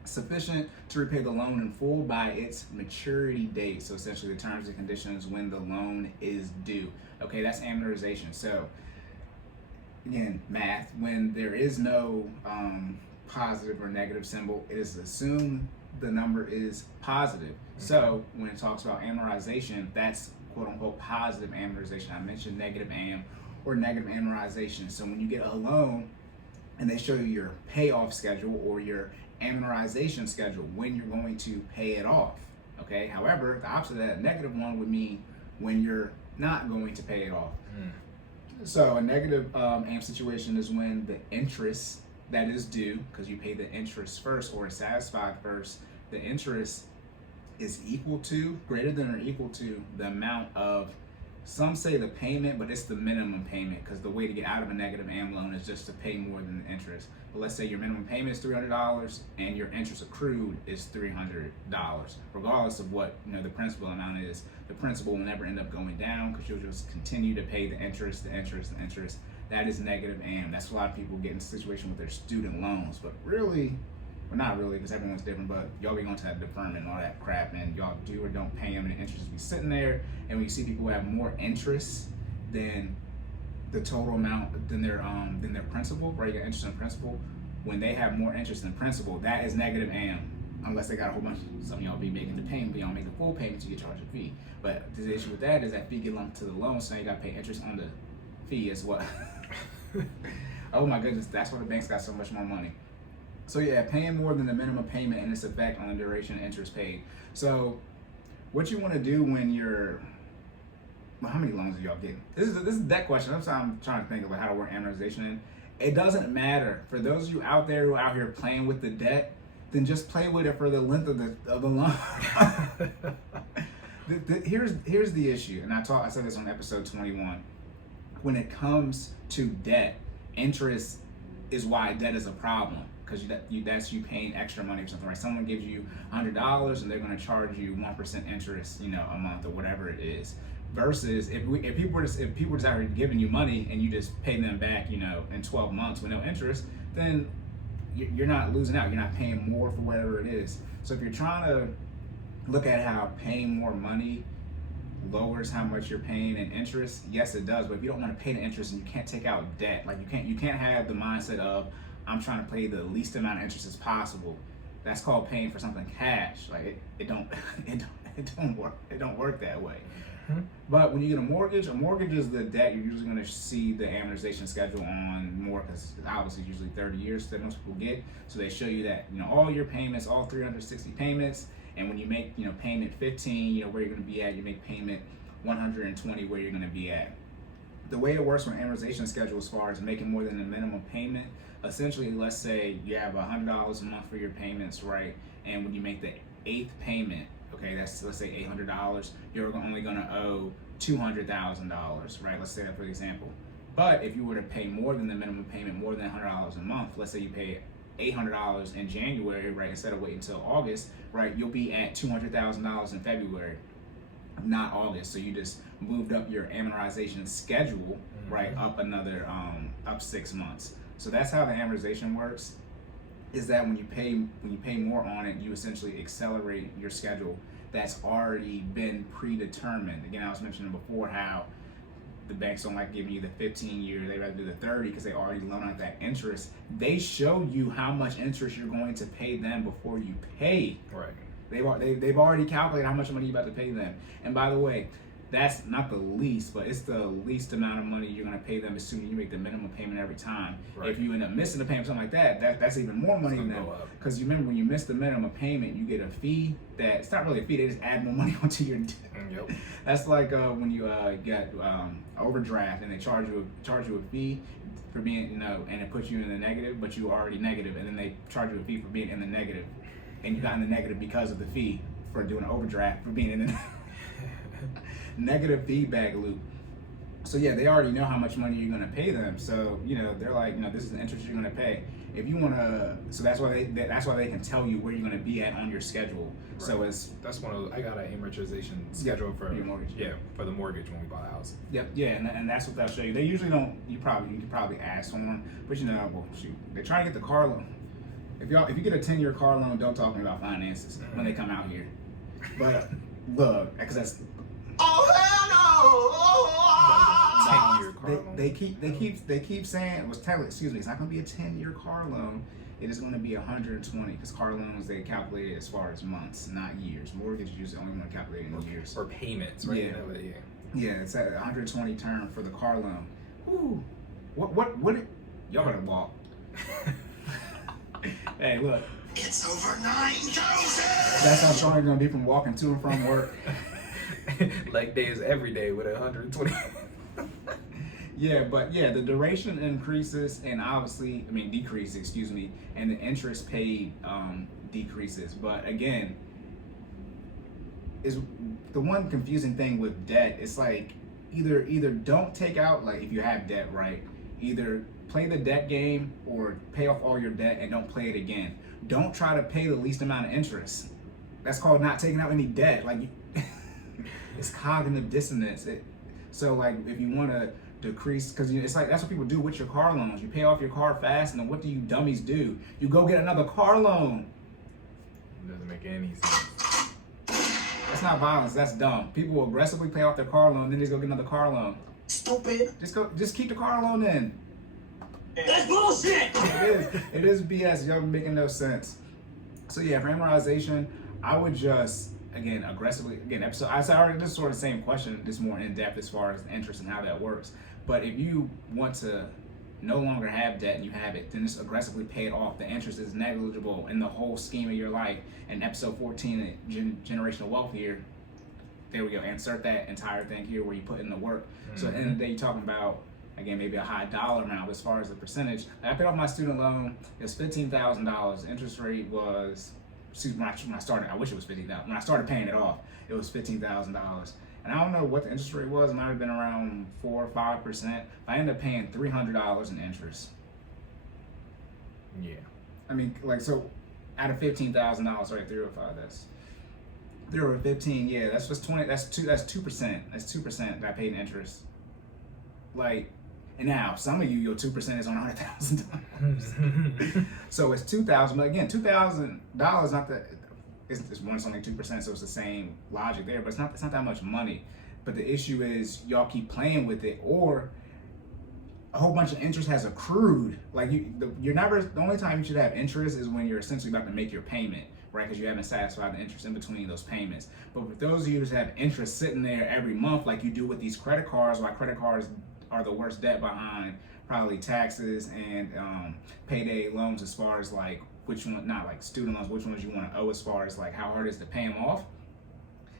sufficient to repay the loan in full by its maturity date. So essentially the terms and conditions when the loan is due. Okay, that's amortization. So again, math, when there is no positive or negative symbol, it is assumed the number is positive. So when it talks about amortization, that's quote unquote positive amortization. I mentioned negative am or negative amortization. So when you get a loan and they show you your payoff schedule or your amortization schedule, when you're going to pay it off. Okay, however, the opposite of that negative one would mean when you're not going to pay it off. So a negative am situation is when the interest that is due, because you pay the interest first or is satisfied first, the interest is equal to, greater than or equal to the amount of, some say the payment, but it's the minimum payment, because the way to get out of a negative am loan is just to pay more than the interest. But let's say your minimum payment is $300 and your interest accrued is $300. Regardless of what the principal amount is, the principal will never end up going down because you'll just continue to pay the interest. That is negative am. That's why a lot of people get in a situation with their student loans. But really, well, not really, because everyone's different, but y'all be going to have deferment and all that crap, and y'all do or don't pay them, and the interest be sitting there. And when you see people who have more interest than the total amount than their principal, right? You got interest and principal. When they have more interest than principal, that is negative am. Unless they got a whole bunch. Some of y'all be making the payment, but y'all make the full payment, you get charged a fee. But the issue with that is that fee get lumped to the loan, so now you got to pay interest on the fee as well. Oh my goodness, that's why the banks got so much more money. So yeah, paying more than the minimum payment and its effect on the duration of interest paid. So what you want to do when you're, well, how many loans are y'all getting? This is that question. I'm trying to think about how to work amortization in. It doesn't matter. For those of you out there who are out here playing with the debt, then just play with it for the length of the loan. Here's the issue, and I said this on episode 21. When it comes to debt, interest is why debt is a problem, because that's you paying extra money or something, right? Someone gives you $100 and they're going to charge you 1% interest, a month or whatever it is. Versus if people were just out here giving you money and you just pay them back, in 12 months with no interest, then you're not losing out. You're not paying more for whatever it is. So if you're trying to look at how paying more money lowers how much you're paying in interest, yes it does. But if you don't want to pay the interest and you can't take out debt, like you can't have the mindset of I'm trying to pay the least amount of interest as possible. That's called paying for something cash. Like it don't work that way. But when you get a mortgage is the debt you're usually going to see the amortization schedule on more, because obviously usually 30 years that most people get. So they show you that all your payments, all 360 payments, and when you make payment 15, where you're going to be at. You make payment 120, where you're going to be at. The way it works from amortization schedule as far as making more than the minimum payment, essentially, let's say you have $100 a month for your payments, right? And when you make the 8th payment, okay, that's, let's say $800, you're only going to owe $200,000, right? Let's say that for example. But if you were to pay more than the minimum payment, more than $100 a month, let's say you pay $800 in January, right? Instead of waiting until August, right? You'll be at $200,000 in February. not August. So you just moved up your amortization schedule, right, up another up 6 months. So that's how the amortization works. Is that when you pay more on it, you essentially accelerate your schedule that's already been predetermined. Again, I was mentioning before how the banks don't like giving you the 15-year, they rather do the 30 because they already loan out that interest. They show you how much interest you're going to pay them before you pay. Right. They've already calculated how much money you're about to pay them. And by the way, that's not the least, but it's the least amount of money you're going to pay them, assuming you make the minimum payment every time. Right. If you end up missing the payment, something like that's even more money than that. Because you remember when you miss the minimum payment, you get a fee that it's not really a fee; they just add more money onto your debt. Yep. That's like when you get overdraft and they charge you a fee for being and it puts you in the negative, but you are already negative, and then they charge you a fee for being in the negative, and you got in the negative because of the fee for doing an overdraft for being in the negative feedback loop. So yeah, they already know how much money you're gonna pay them. So they're like, this is the interest you're gonna pay. If you wanna, so that's why they can tell you where you're gonna be at on your schedule. Right. So that's one of I got an amortization schedule for your mortgage. Yeah, for the mortgage when we bought a house. Yep. Yeah, and that's what they'll show you. They usually don't. You could probably ask someone, but well, shoot, they try to get the car loan. If you get a 10-year car loan, don't talk to me about finances when they come out here. But look, because that's. Oh hell no! 10-year car loan. They keep saying it's not going to be a 10-year car loan. It is going to be 120 because car loans they calculate it as far as months, not years. Mortgage usually only want to calculate in years or payments, right? Yeah, it's at 120 term for the car loan. Ooh, what y'all better walk. Hey, look. It's over 9,000. That's how strong you're going to be from walking to and from work. Leg day is every day with 120. The duration increases and decreases, and the interest paid decreases. But again, is the one confusing thing with debt. It's like either don't take out, like if you have debt, right? Either play the debt game or pay off all your debt and don't play it again. Don't try to pay the least amount of interest. That's called not taking out any debt. Like it's cognitive dissonance. So like if you want to decrease, because it's like that's what people do with your car loans. You pay off your car fast, and then what do you dummies do? You go get another car loan. It doesn't make any sense. That's not violence. That's dumb. People will aggressively pay off their car loan, then they just go get another car loan. Stupid. Just keep the car loan in. That's bullshit! It is BS. Y'all making no sense. So yeah, for amortization, I would just aggressively episode. I already just sort of the same question, just more in depth as far as the interest and how that works. But if you want to no longer have debt and you have it, then just aggressively pay it off. The interest is negligible in the whole scheme of your life. And episode 14, generational wealth here. There we go. Insert that entire thing here where you put in the work. So at the end of the day, you're talking about, again, maybe a high dollar amount as far as the percentage. I paid off my student loan. It was $15,000. Interest rate was, when I started, I wish it was $50,000. When I started paying it off, it was $15,000. And I don't know what the interest rate was. It might have been around 4 or 5%. But I ended up paying $300 in interest. Yeah. I mean, like, so out of $15,000, right, 305, that's 3 over 15, yeah, that's just 20, that's 2%. That's 2% that I paid in interest. Like, and now some of you, your 2% is on $100,000. So it's $2,000, but again, $2,000 not that it's only 2%, so it's the same logic there, but it's not that much money. But the issue is y'all keep playing with it, or a whole bunch of interest has accrued. Like the only time you should have interest is when you're essentially about to make your payment, right? Because you haven't satisfied the interest in between those payments. But for those of you that have interest sitting there every month, like you do with these credit cards, why credit cards are the worst debt behind probably taxes and payday loans, as far as like which one, not like student loans, which ones you want to owe as far as like how hard it is to pay them off.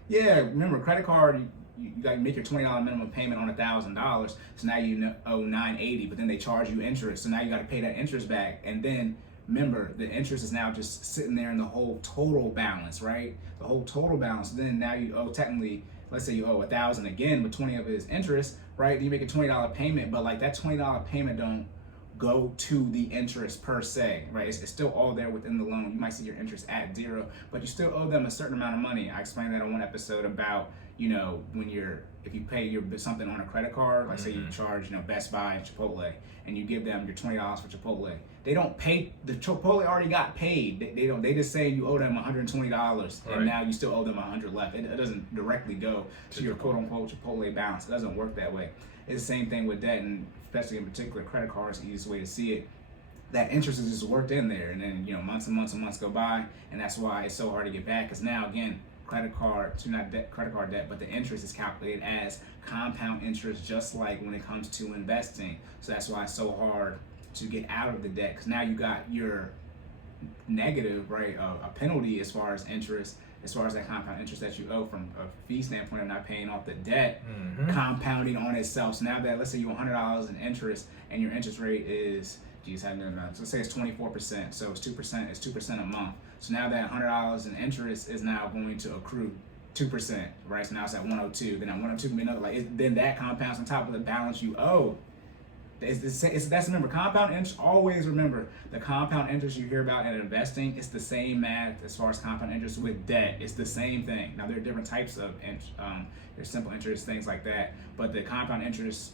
Yeah, remember credit card, you got to make your $20 minimum payment on $1,000, so now you owe $980, but then they charge you interest, so now you got to pay that interest back, and then remember the interest is now just sitting there in the whole total balance, right? The whole total balance. Then now you owe technically, let's say you owe $1,000 again, but 20 of it is interest, right? Then you make a $20 payment, but like that $20 payment don't go to the interest per se, right? It's still all there within the loan. You might see your interest at 0, but you still owe them a certain amount of money. I explained that on one episode about, you know, if you pay something on a credit card, like say you charge, you know, Best Buy and Chipotle, and you give them your $20 for Chipotle, they don't pay. The Chipotle already got paid. They just say you owe them $120, and now you still owe them $100 left. It doesn't directly go to your quote unquote Chipotle balance. It doesn't work that way. It's the same thing with debt, and especially in particular credit cards. The easiest way to see it, that interest is just worked in there, and then, you know, months and months and months go by, and that's why it's so hard to get back. Because now again, credit card debt, but the interest is calculated as compound interest, just like when it comes to investing. So that's why it's so hard to get out of the debt, because now you got your negative, right, a penalty as far as interest, as far as that compound interest that you owe from a fee standpoint of not paying off the debt, compounding on itself. So now that, let's say you owe $100 in interest, and your interest rate is, let's say it's 24%, so it's 2% a month. So now that $100 in interest is now going to accrue 2%, right? So now it's at 102. Then at 102, then that compounds on top of the balance you owe. That's remember, compound interest. Always remember, the compound interest you hear about in investing, it's the same math as far as compound interest with debt. It's the same thing. Now there are different types of there's simple interest, things like that, but the compound interest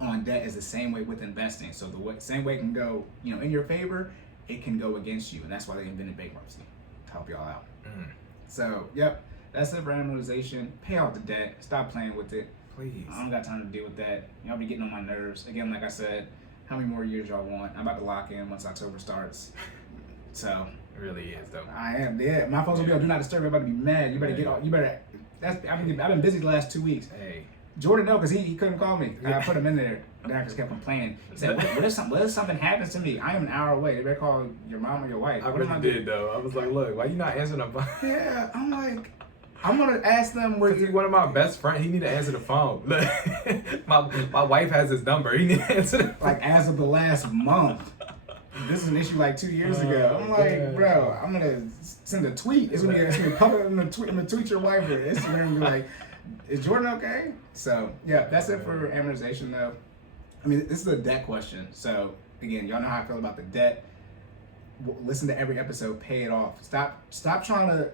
on debt is the same way with investing. So same way it can go, you know, in your favor, it can go against you, and that's why they invented bankruptcy, to help y'all out. So, yep, that's it for amortization. Pay off the debt. Stop playing with it. Please. I don't got time to deal with that. Y'all be getting on my nerves. Again, like I said, how many more years y'all want? I'm about to lock in once October starts. So. It really is, though. I am. Yeah, my phone's gonna be on do not disturb. Everybody be mad. You better get off. You better. I've been busy the last 2 weeks. Hey. Jordan, no, because he couldn't call me. I put him in there. The doctor just kept complaining. He said, what if something happens to me? I am an hour away. They better call your mom or your wife. I really did, though. I was like, look, why you not answering the phone? Yeah, I'm like, I'm going to ask them where He's one of my best friends. He need to answer the phone. Look, my wife has his number. He need to answer the phone. Like, as of the last month. This is an issue like 2 years ago. I'm like, God. bro, I'm going to send a tweet. It's going to be public. I'm going to tweet your wife or Instagram and be like, is Jordan okay? So, yeah, that's it for amortization, though. I mean, this is a debt question. So, again, y'all know how I feel about the debt. Listen to every episode. Pay it off. Stop trying to...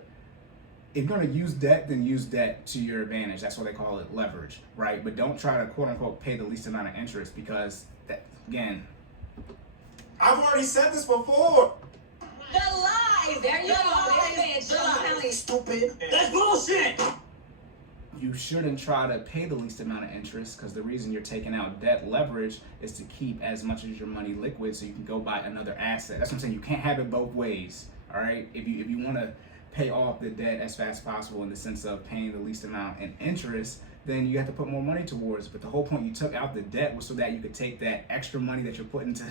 If you're going to use debt, then use debt to your advantage. That's what they call it, leverage, right? But don't try to, quote-unquote, pay the least amount of interest, because, that, again... I've already said this before. The lies. There you go. Stupid. That's bullshit! You shouldn't try to pay the least amount of interest, because the reason you're taking out debt leverage is to keep as much of your money liquid so you can go buy another asset. That's what I'm saying. You can't have it both ways, all right? If you want to pay off the debt as fast as possible in the sense of paying the least amount in interest, then you have to put more money towards it. But the whole point you took out the debt was so that you could take that extra money that you're putting to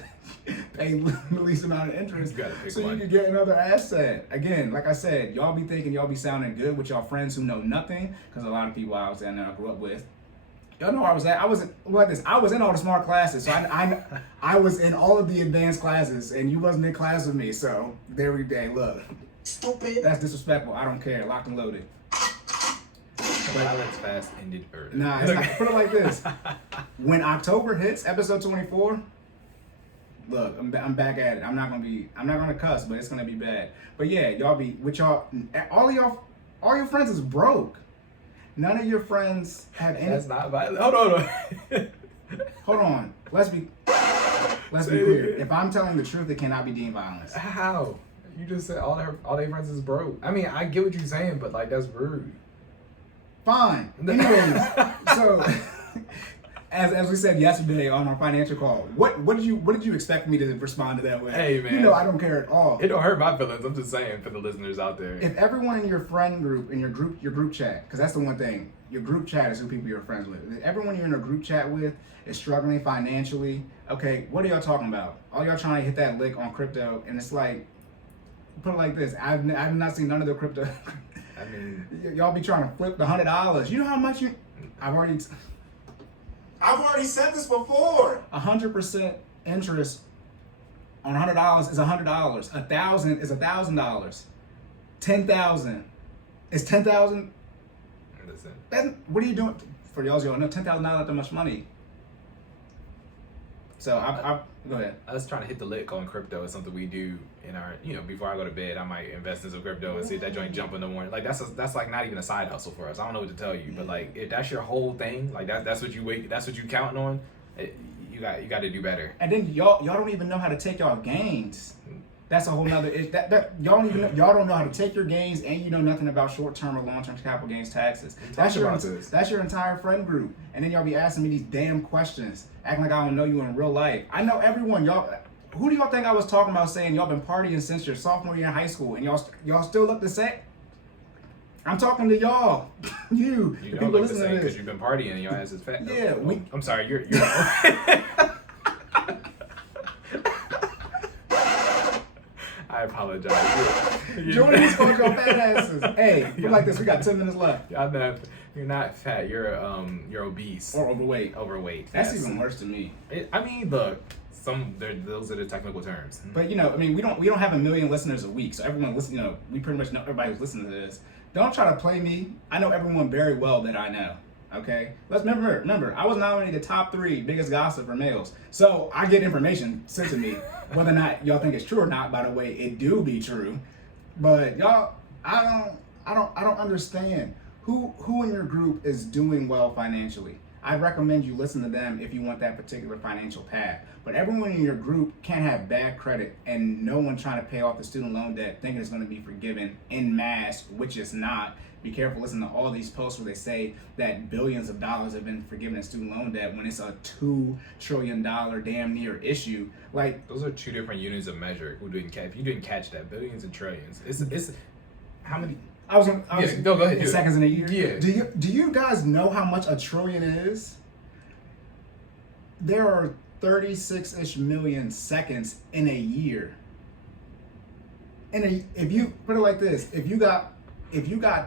pay the least amount of interest so you could get another asset. Again, like I said, y'all be thinking y'all be sounding good with y'all friends who know nothing, because a lot of people I was there I grew up with, y'all know where I was at. I was in all the smart classes, so I was in all of the advanced classes, and you wasn't in class with me. So there we go. Look, Stupid. that's disrespectful. I don't care. Locked and loaded. Violence fast ended early. Nah, it's not. Put it like this. When October hits, episode 24, look, I'm back at it. I'm not gonna cuss, but it's gonna be bad. But yeah, y'all be with y'all. All your friends is broke. None of your friends have any. That's not violent. Hold on. Hold on. Let's be clear. If I'm telling the truth, it cannot be deemed violence. How? You just said all their friends is broke. I mean, I get what you're saying, but like that's rude. Fine. Anyways, so as we said yesterday on our financial call, what did you expect me to respond to that way? Hey man, you know I don't care at all. It don't hurt my feelings. I'm just saying for the listeners out there. If everyone in your friend group, in your group chat, because that's the one thing, your group chat is who people you're friends with. If everyone you're in a group chat with is struggling financially, okay, what are y'all talking about? All y'all trying to hit that lick on crypto, and it's like, put it like this: I've not seen none of the crypto. I mean, y'all be trying to flip the $100. You know how much I've already said this before. 100% interest on $100 is $100. 1,000 is $1,000. 10,000 is 10,000. listen. What are you doing? For y'all, know $10,000 not that much money. So I go ahead. Us trying to hit the lick on crypto is something we do in our, before I go to bed, I might invest in some crypto and see if that joint jump in the morning. Like that's like not even a side hustle for us. I don't know what to tell you, but like if that's your whole thing, like that's what you counting on, you got to do better. And then y'all don't even know how to take y'all gains. That's a whole nother. Y'all don't know how to take your gains, and you know nothing about short-term or long-term capital gains taxes. That's your entire friend group, and then y'all be asking me these damn questions, acting like I don't know you in real life. I know everyone. Y'all, who do y'all think I was talking about saying y'all been partying since your sophomore year in high school, and y'all still look the same? I'm talking to y'all. you don't look the same because you've been partying and your ass is fat. Yeah, I'm sorry. You're I apologize. Jordan, these called your fat asses. Hey, we're like this. We got 10 minutes left. You're not fat. You're obese Or overweight. Overweight. That's even worse to me. Look, those are the technical terms. But we don't have 1 million listeners a week, so everyone listen. We pretty much know everybody who's listening to this. Don't try to play me. I know everyone very well that I know. Okay, let's remember. I was nominated top 3 biggest gossip for males, so I get information sent to me, whether or not y'all think it's true or not. By the way, it do be true, but y'all, I don't understand who in your group is doing well financially. I recommend you listen to them if you want that particular financial path. But everyone in your group can't have bad credit, and no one trying to pay off the student loan debt thinking it's going to be forgiven en masse, which is not. Be careful, listen to all these posts where they say that billions of dollars have been forgiven in student loan debt when it's a $2 trillion damn near issue. Like, those are 2 different units of measure. If you didn't catch that, billions and trillions. It's how many? I was go ahead. In seconds in a year. Yeah. Do you guys know how much a trillion is? There are 36-ish million seconds in a year. And if you put it like this, if you got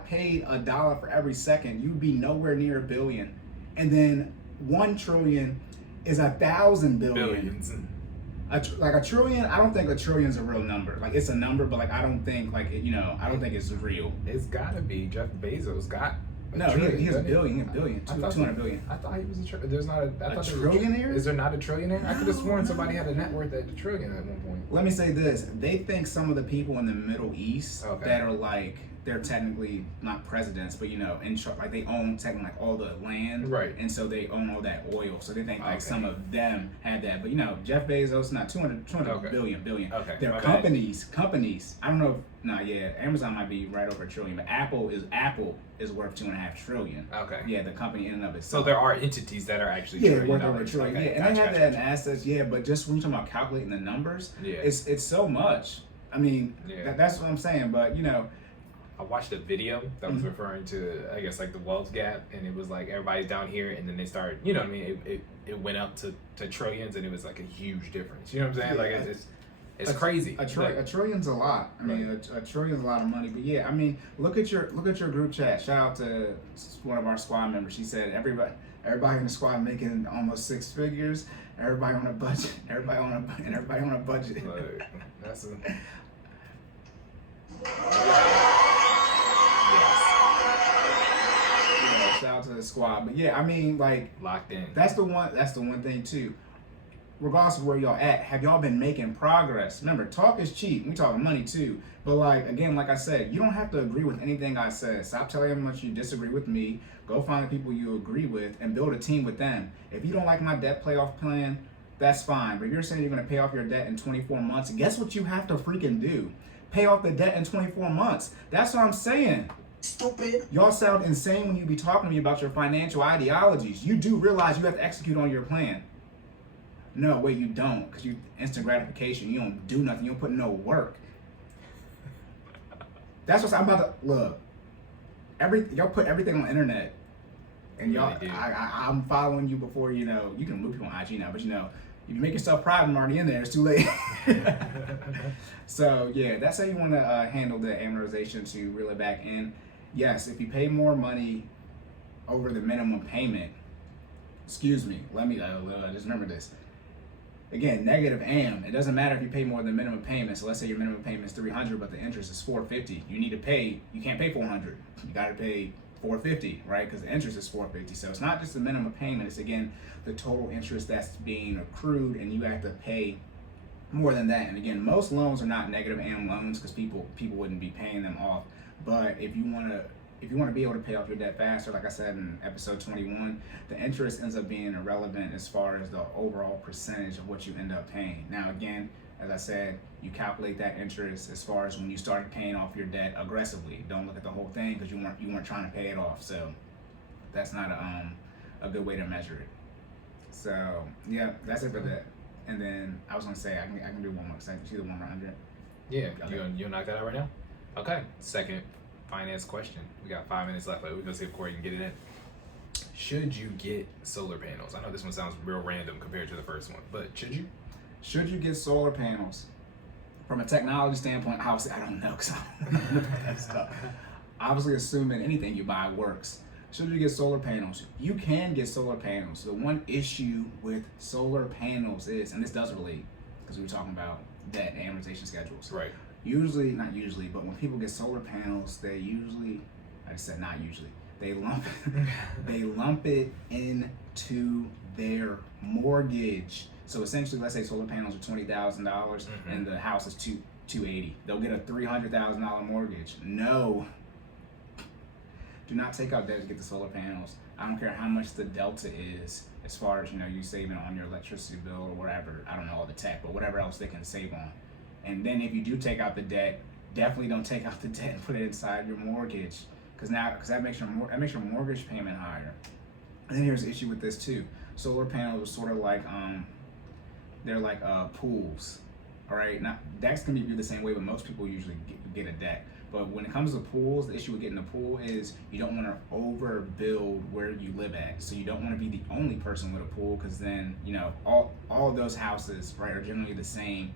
paid $1 for every second, you'd be nowhere near a billion. And then 1 trillion is 1,000 billion. Billions. Like a trillion, I don't think a trillion is a real number. Like it's a number, but like I don't think I don't think it's real. It's gotta be. Jeff Bezos got. No, he has a billion. 200 billion. I thought he was a trillionaire. There's not a trillionaire. Is there not a trillionaire? I could have sworn somebody had a net worth at the trillion at one point. Let me say this: they think some of the people in the Middle East that are like they're technically not presidents, but like they own technically like all the land, right? And so they own all that oil. So they think like some of them had that, but Jeff Bezos not 200 billion. Okay, they're companies. I don't know. Amazon might be right over $1 trillion, but Apple is worth $2.5 trillion. Okay. Yeah, the company in and of itself. So there are entities that are actually worth over $1 trillion. Okay, and they have that in assets. Yeah, but just when you're talking about calculating the numbers, it's so much. I mean, that's what I'm saying. But I watched a video that was referring to, I guess, like the wealth gap, and it was like everybody's down here, and then they started, it went up to trillions, and it was like a huge difference. You know what I'm saying? Yeah, like it's crazy. A trillion's a lot. I mean, a trillion's a lot of money. But yeah, I mean, look at your group chat. Shout out to one of our squad members. She said everybody in the squad making almost 6 figures. Everybody on a budget. Everybody on a budget. Like, that's a. Shout out to the squad. But yeah, I mean, like, locked in. That's the one thing too. Regardless of where y'all at, have y'all been making progress? Remember, talk is cheap. We talking money too. But like I said, you don't have to agree with anything I said. Stop telling how much you disagree with me. Go find the people you agree with and build a team with them. If you don't like my debt payoff plan, that's fine. But if you're saying you're gonna pay off your debt in 24 months, guess what you have to freaking do? Pay off the debt in 24 months. That's what I'm saying. Stupid. Y'all sound insane when you be talking to me about your financial ideologies. You do realize you have to execute on your plan. No, wait, you don't, because you instant gratification. You don't do nothing. You don't put no work. That's what I'm about to look. Y'all put everything on the internet, and y'all, I'm following you before you can move people on IG now, but if you make yourself private, I'm already in there. It's too late. So yeah, that's how you want to handle the amortization to reel it back in. Yes, if you pay more money over the minimum payment, excuse me, let me just remember this. Again, negative AM. It doesn't matter if you pay more than minimum payment. So let's say your minimum payment is $300, but the interest is $450. You can't pay $400. You got to pay $450, right? Because the interest is $450. So it's not just the minimum payment, it's again the total interest that's being accrued, and you have to pay more than that. And again, most loans are not negative AM loans because people wouldn't be paying them off. But if you want to be able to pay off your debt faster, like I said in episode 21, the interest ends up being irrelevant as far as the overall percentage of what you end up paying. Now again, as I said, you calculate that interest as far as when you started paying off your debt aggressively. Don't look at the whole thing because you weren't trying to pay it off. So that's not a good way to measure it. So yeah, that's it for that. And then I was gonna say I can do one more. Cause I can see the 100. Yeah, Okay. you knock that out right now? Okay, second finance question. We got 5 minutes left, but we're gonna see if Corey can get it in. Should you get solar panels? I know this one sounds real random compared to the first one, but should you? Should you get solar panels? From a technology standpoint, obviously I don't know because I don't know that stuff. Obviously, assuming anything you buy works. Should you get solar panels? You can get solar panels. The one issue with solar panels is, and this does relate, because we were talking about debt and amortization schedules. Right. Usually, not usually, but when people get solar panels, they usually, I just said not usually, they lump it into their mortgage. So essentially, let's say solar panels are $20,000 and the house is $280,000. They'll get a $300,000 mortgage. No. Do not take out debt to get the solar panels. I don't care how much the delta is as far as, you saving on your electricity bill or whatever. I don't know all the tech, but whatever else they can save on. And then if you do take out the debt, definitely don't take out the debt and put it inside your mortgage, because that makes your mortgage payment higher. And then here's the issue with this too. Solar panels are sort of like they're like pools. All right, now decks can be viewed the same way, but most people usually get a deck. But when it comes to pools, the issue with getting a pool is you don't want to overbuild where you live at. So you don't want to be the only person with a pool, because then all of those houses, right, are generally the same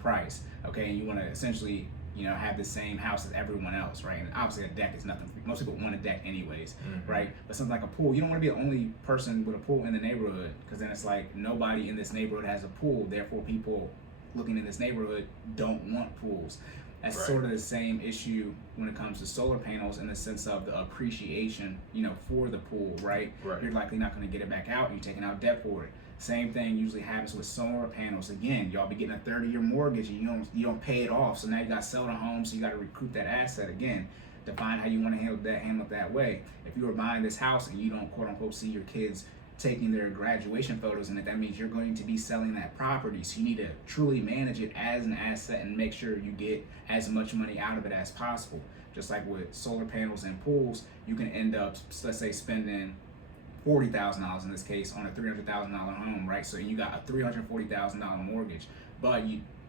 price. Okay, and you want to essentially have the same house as everyone else, right? And obviously a deck is nothing. Most people want a deck anyways, right? But something like a pool, you don't want to be the only person with a pool in the neighborhood, because then it's like nobody in this neighborhood has a pool. Therefore, people looking in this neighborhood don't want pools. That's right. Sort of the same issue when it comes to solar panels, in the sense of the appreciation, for the pool, right? You're likely not going to get it back out. You're taking out debt for it. Same thing usually happens with solar panels. Again, y'all be getting a 30-year mortgage and you don't pay it off. So now you got to sell the home, so you got to recoup that asset again. Define how you want to handle it that way. If you were buying this house and you don't quote unquote see your kids taking their graduation photos in it, that means you're going to be selling that property. So you need to truly manage it as an asset and make sure you get as much money out of it as possible. Just like with solar panels and pools, you can end up, let's say, spending $40,000 in this case on a $300,000 home, right? So you got a $340,000 mortgage, but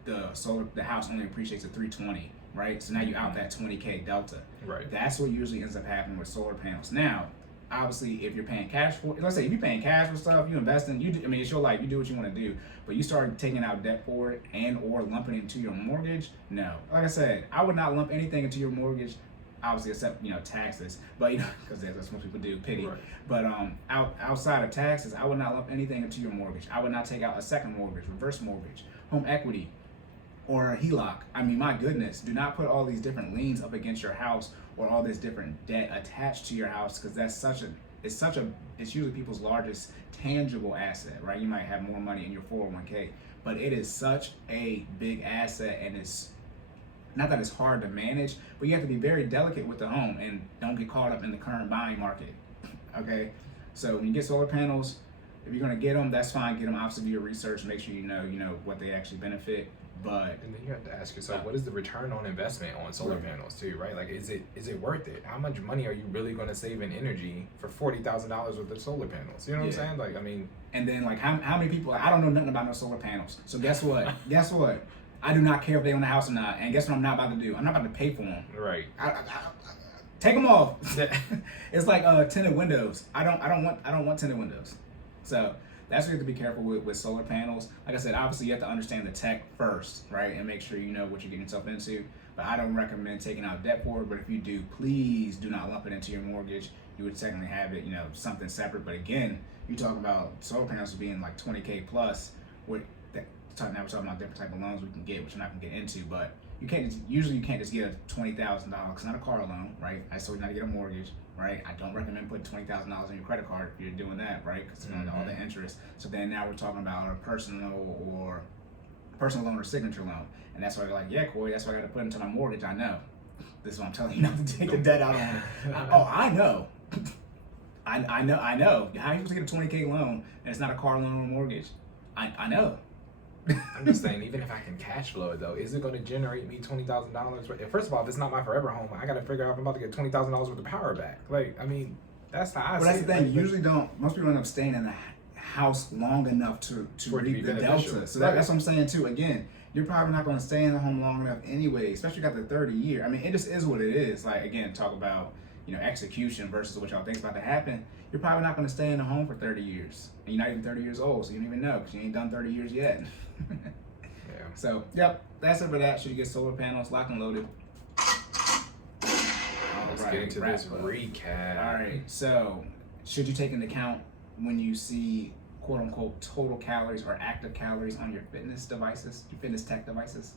the house only appreciates at $320,000, right? So now you out that $20K delta. Right. That's what usually ends up happening with solar panels. Now, obviously, if you're paying cash for, let's say if you're paying cash for stuff, you invest in, it's your life, you do what you want to do, but you start taking out debt for it and or lumping it into your mortgage, no. Like I said, I would not lump anything into your mortgage, obviously except, taxes, but because that's what most people do, pity. Right. But outside of taxes, I would not lump anything into your mortgage. I would not take out a second mortgage, reverse mortgage, home equity, or a HELOC. I mean, my goodness, do not put all these different liens up against your house or all this different debt attached to your house, because it's usually people's largest tangible asset, right? You might have more money in your 401k, but it is such a big asset, and it's not that it's hard to manage, but you have to be very delicate with the home and don't get caught up in the current buying market. Okay, so when you get solar panels, if you're gonna get them, that's fine. Get them. Obviously, do your research. Make sure you know what they actually benefit. But and then you have to ask yourself, what is the return on investment on solar panels too, right? Like, is it worth it? How much money are you really going to save in energy for $40,000 worth of solar panels? You know what I'm saying? Like, I mean, and then like how many people? I don't know nothing about no solar panels. So guess what? Guess what? I do not care if they own the house or not. And guess what I'm not about to do? I'm not about to pay for them. Right. I take them off. It's like tinted windows. I don't want tinted windows. So that's what you have to be careful with solar panels. Like I said, obviously you have to understand the tech first, right? And make sure you know what you're getting yourself into. But I don't recommend taking out debt for it. But if you do, please do not lump it into your mortgage. You would technically have it, something separate. But again, you talk about solar panels being like $20K plus. Now we're talking about different type of loans we can get, which I'm not gonna get into, but you can't just get a $20,000. It's not a car loan, right? I told you not to get a mortgage, right? I don't recommend putting $20,000 on your credit card if you're doing that, right? Because all the interest. So then now we're talking about a personal loan or signature loan, and that's why you're like, yeah, Corey, that's why I got to put into my mortgage. I know. This is what I'm telling you not to take the debt out on it. I know. I know. How are you supposed to get a $20K loan and it's not a car loan or a mortgage? I know. I'm just saying, even if I can cash flow it though, is it going to generate me $20,000? First of all, if it's not my forever home, I got to figure out if I'm about to get $20,000 worth of power back. Like, I mean, that's how I see it. But that's the thing. Usually most people end up staying in the house long enough to reap the delta. So that's what I'm saying too. Again, you're probably not going to stay in the home long enough anyway, especially got the 30 year. I mean, it just is what it is. Like, again, talk about, execution versus what y'all think's about to happen. You're probably not going to stay in the home for 30 years. And you're not even 30 years old, so you don't even know because you ain't done 30 years yet. Yeah. So, yep, that's it for that. Should you get solar panels locked and loaded? Let's get into this recap. All right, so should you take into account when you see quote unquote total calories or active calories on your fitness devices, your fitness tech devices?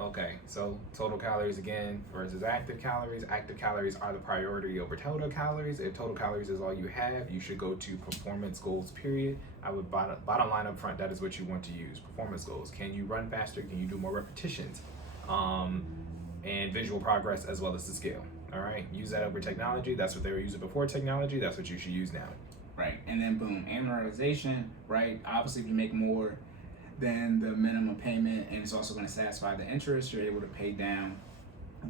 Okay, so total calories again versus active calories. Active calories are the priority over total calories. If total calories is all you have, you should go to performance goals, period. I would bottom line up front, that is what you want to use. Performance goals. Can you run faster? Can you do more repetitions? And visual progress as well as the scale. All right, use that over technology. That's what they were using before technology. That's what you should use now. Right, and then boom, amortization, right? Obviously, if you make more than the minimum payment and it's also going to satisfy the interest, you're able to pay down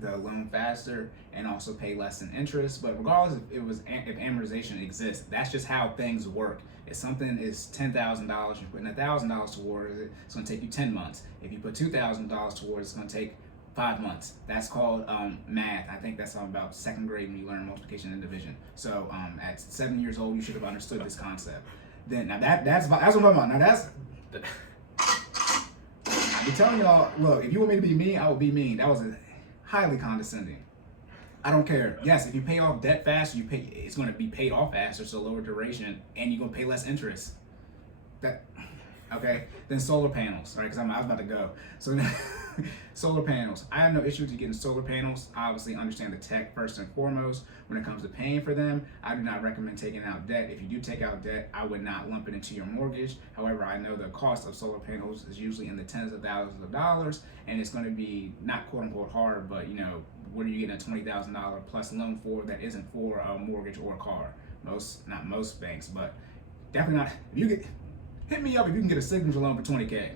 the loan faster and also pay less in interest. But regardless if amortization exists, that's just how things work. If something is $10,000, you're putting $1,000 towards it, it's going to take you 10 months. If you put $2,000 towards it, it's going to take 5 months. That's called math. I think that's about second grade when you learn multiplication and division. So at 7 years old, you should have understood this concept. Then now that's what I'm talking about. Now that's I be telling y'all, look, if you want me to be mean, I will be mean. That was highly condescending. I don't care. Yes, if you pay off debt faster, it's going to be paid off faster, so lower duration, and you're going to pay less interest. Okay? Then solar panels, right? Because I was about to go. So solar panels. I have no issue with you getting solar panels. I obviously understand the tech first and foremost. When it comes to paying for them, I do not recommend taking out debt. If you do take out debt, I would not lump it into your mortgage. However, I know the cost of solar panels is usually in the tens of thousands of dollars, and it's going to be not quote unquote hard, but what are you getting a $20,000 plus loan for that isn't for a mortgage or a car? Not most banks, but definitely not. Hit me up if you can get a signature loan for $20K.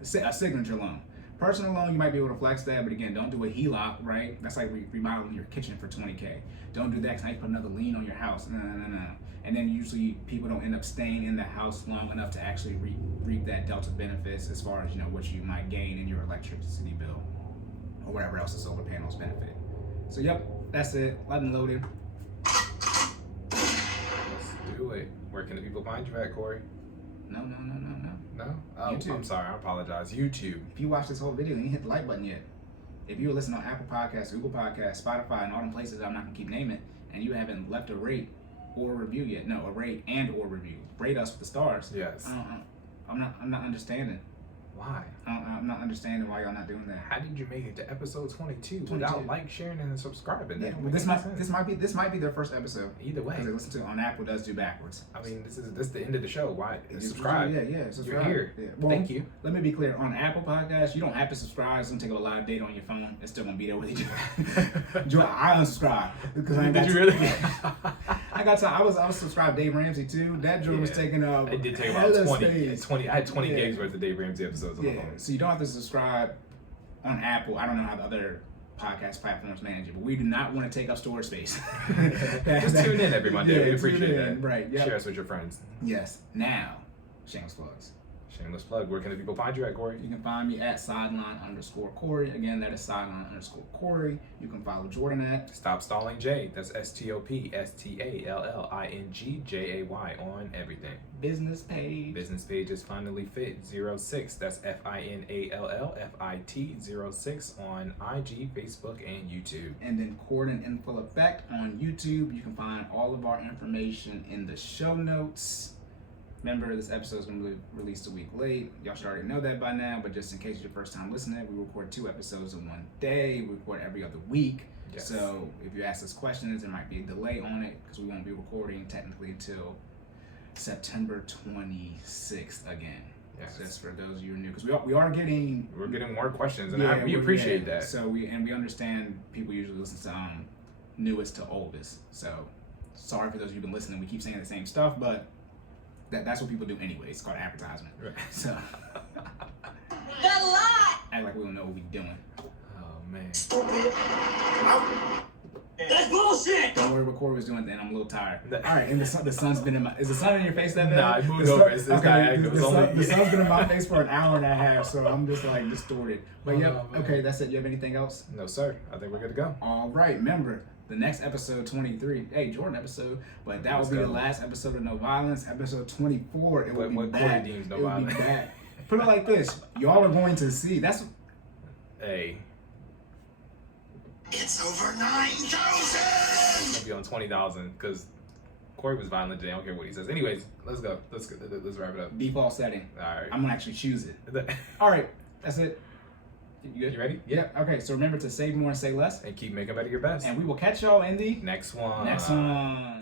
A signature loan. Personal loan, you might be able to flex that, but again, don't do a HELOC, right? That's like remodeling your kitchen for $20K. Don't do that because now you put another lien on your house. No. And then usually people don't end up staying in the house long enough to actually reap that delta benefits as far as what you might gain in your electricity bill or whatever else the solar panels benefit. So yep, that's it. Locked and loaded. Let's do it. Where can the people find you at, Corey? No. No? Oh, YouTube. I'm sorry. I apologize. YouTube. If you watch this whole video and you hit the like button yet, if you were listening on Apple Podcasts, Google Podcasts, Spotify, and all them places I'm not going to keep naming, and you haven't left a rate or a review yet, no, a rate and or review. Rate us with the stars. Yes. I'm not understanding. Why? I'm not understanding why y'all not doing that. How did you make it to episode 22 without like, sharing, and subscribing? Yeah, well, this might be their first episode. Either way, because they listen to it on Apple does do backwards. I mean, this is the end of the show. Why subscribe? Yeah, subscribe. You're here. Yeah. Well, thank you. Let me be clear. On Apple Podcasts, you don't have to subscribe. It's gonna take up a lot of data on your phone. It's still gonna be there with you. I unsubscribed because I ain't got. Did you really? I got time. I was subscribed to Dave Ramsey too. That joint was taking up. It did take about 20. I had 20 gigs worth of Dave Ramsey episodes on my phone. So you don't have to subscribe on Apple. I don't know how the other podcast platforms manage it, but we do not want to take up storage space. Just tune in every Monday. We appreciate that. Right. Yep. Share us with your friends. Yes. Now, shameless plugs. Shameless plug. Where can the people find you at, Corey? You can find me at sideline_Cory. Again, that is sideline_Cory. You can follow Jordan at Stop Stalling J. That's STOPSTALLINGJAY on everything. Business page. Business page is FinallyFit06. That's FINALLFIT06 on IG, Facebook, and YouTube. And then Cordan in full effect on YouTube. You can find all of our information in the show notes. Remember, this episode is going to be released a week late. Y'all should already know that by now, but just in case it's your first time listening, we record 2 episodes in one day. We record every other week. Yes. So if you ask us questions, there might be a delay on it because we won't be recording technically until September 26th again. Yes. Just for those of you who are new, because we're getting more questions, and we appreciate that. So we understand people usually listen to newest to oldest. So sorry for those of you who've been listening. We keep saying the same stuff, but that's what people do anyway. It's called advertisement. Right. So The lie. act like we don't know what we're doing. Oh man. Stupid. That's bullshit. Don't worry what Cory was doing then. I'm a little tired. All right, and the sun's been in my... Is the sun in your face that bad? Nah, it moved over. It's not active. The sun's been in my face for an hour and a half, so I'm just like distorted. But yep, man. okay, that's it. You have anything else? No, sir. I think we're good to go. All right, remember, the next episode, 23, hey, Jordan episode, but that will Let's be go. the last episode of No Violence. Episode 24, it will be What back. Cory deems No It will be Violence. back. Put it like this, y'all are going to see. That's... Hey. It's over 9,000! It's gonna be on 20,000 because Cory was violent today. I don't care what he says. Anyways, let's go. Let's wrap it up. Default setting. All right. I'm going to actually choose it. All right, that's it. You good? You ready? Yeah, okay, so remember to save more and say less. And keep making better your best. And we will catch y'all in the Next one. next one.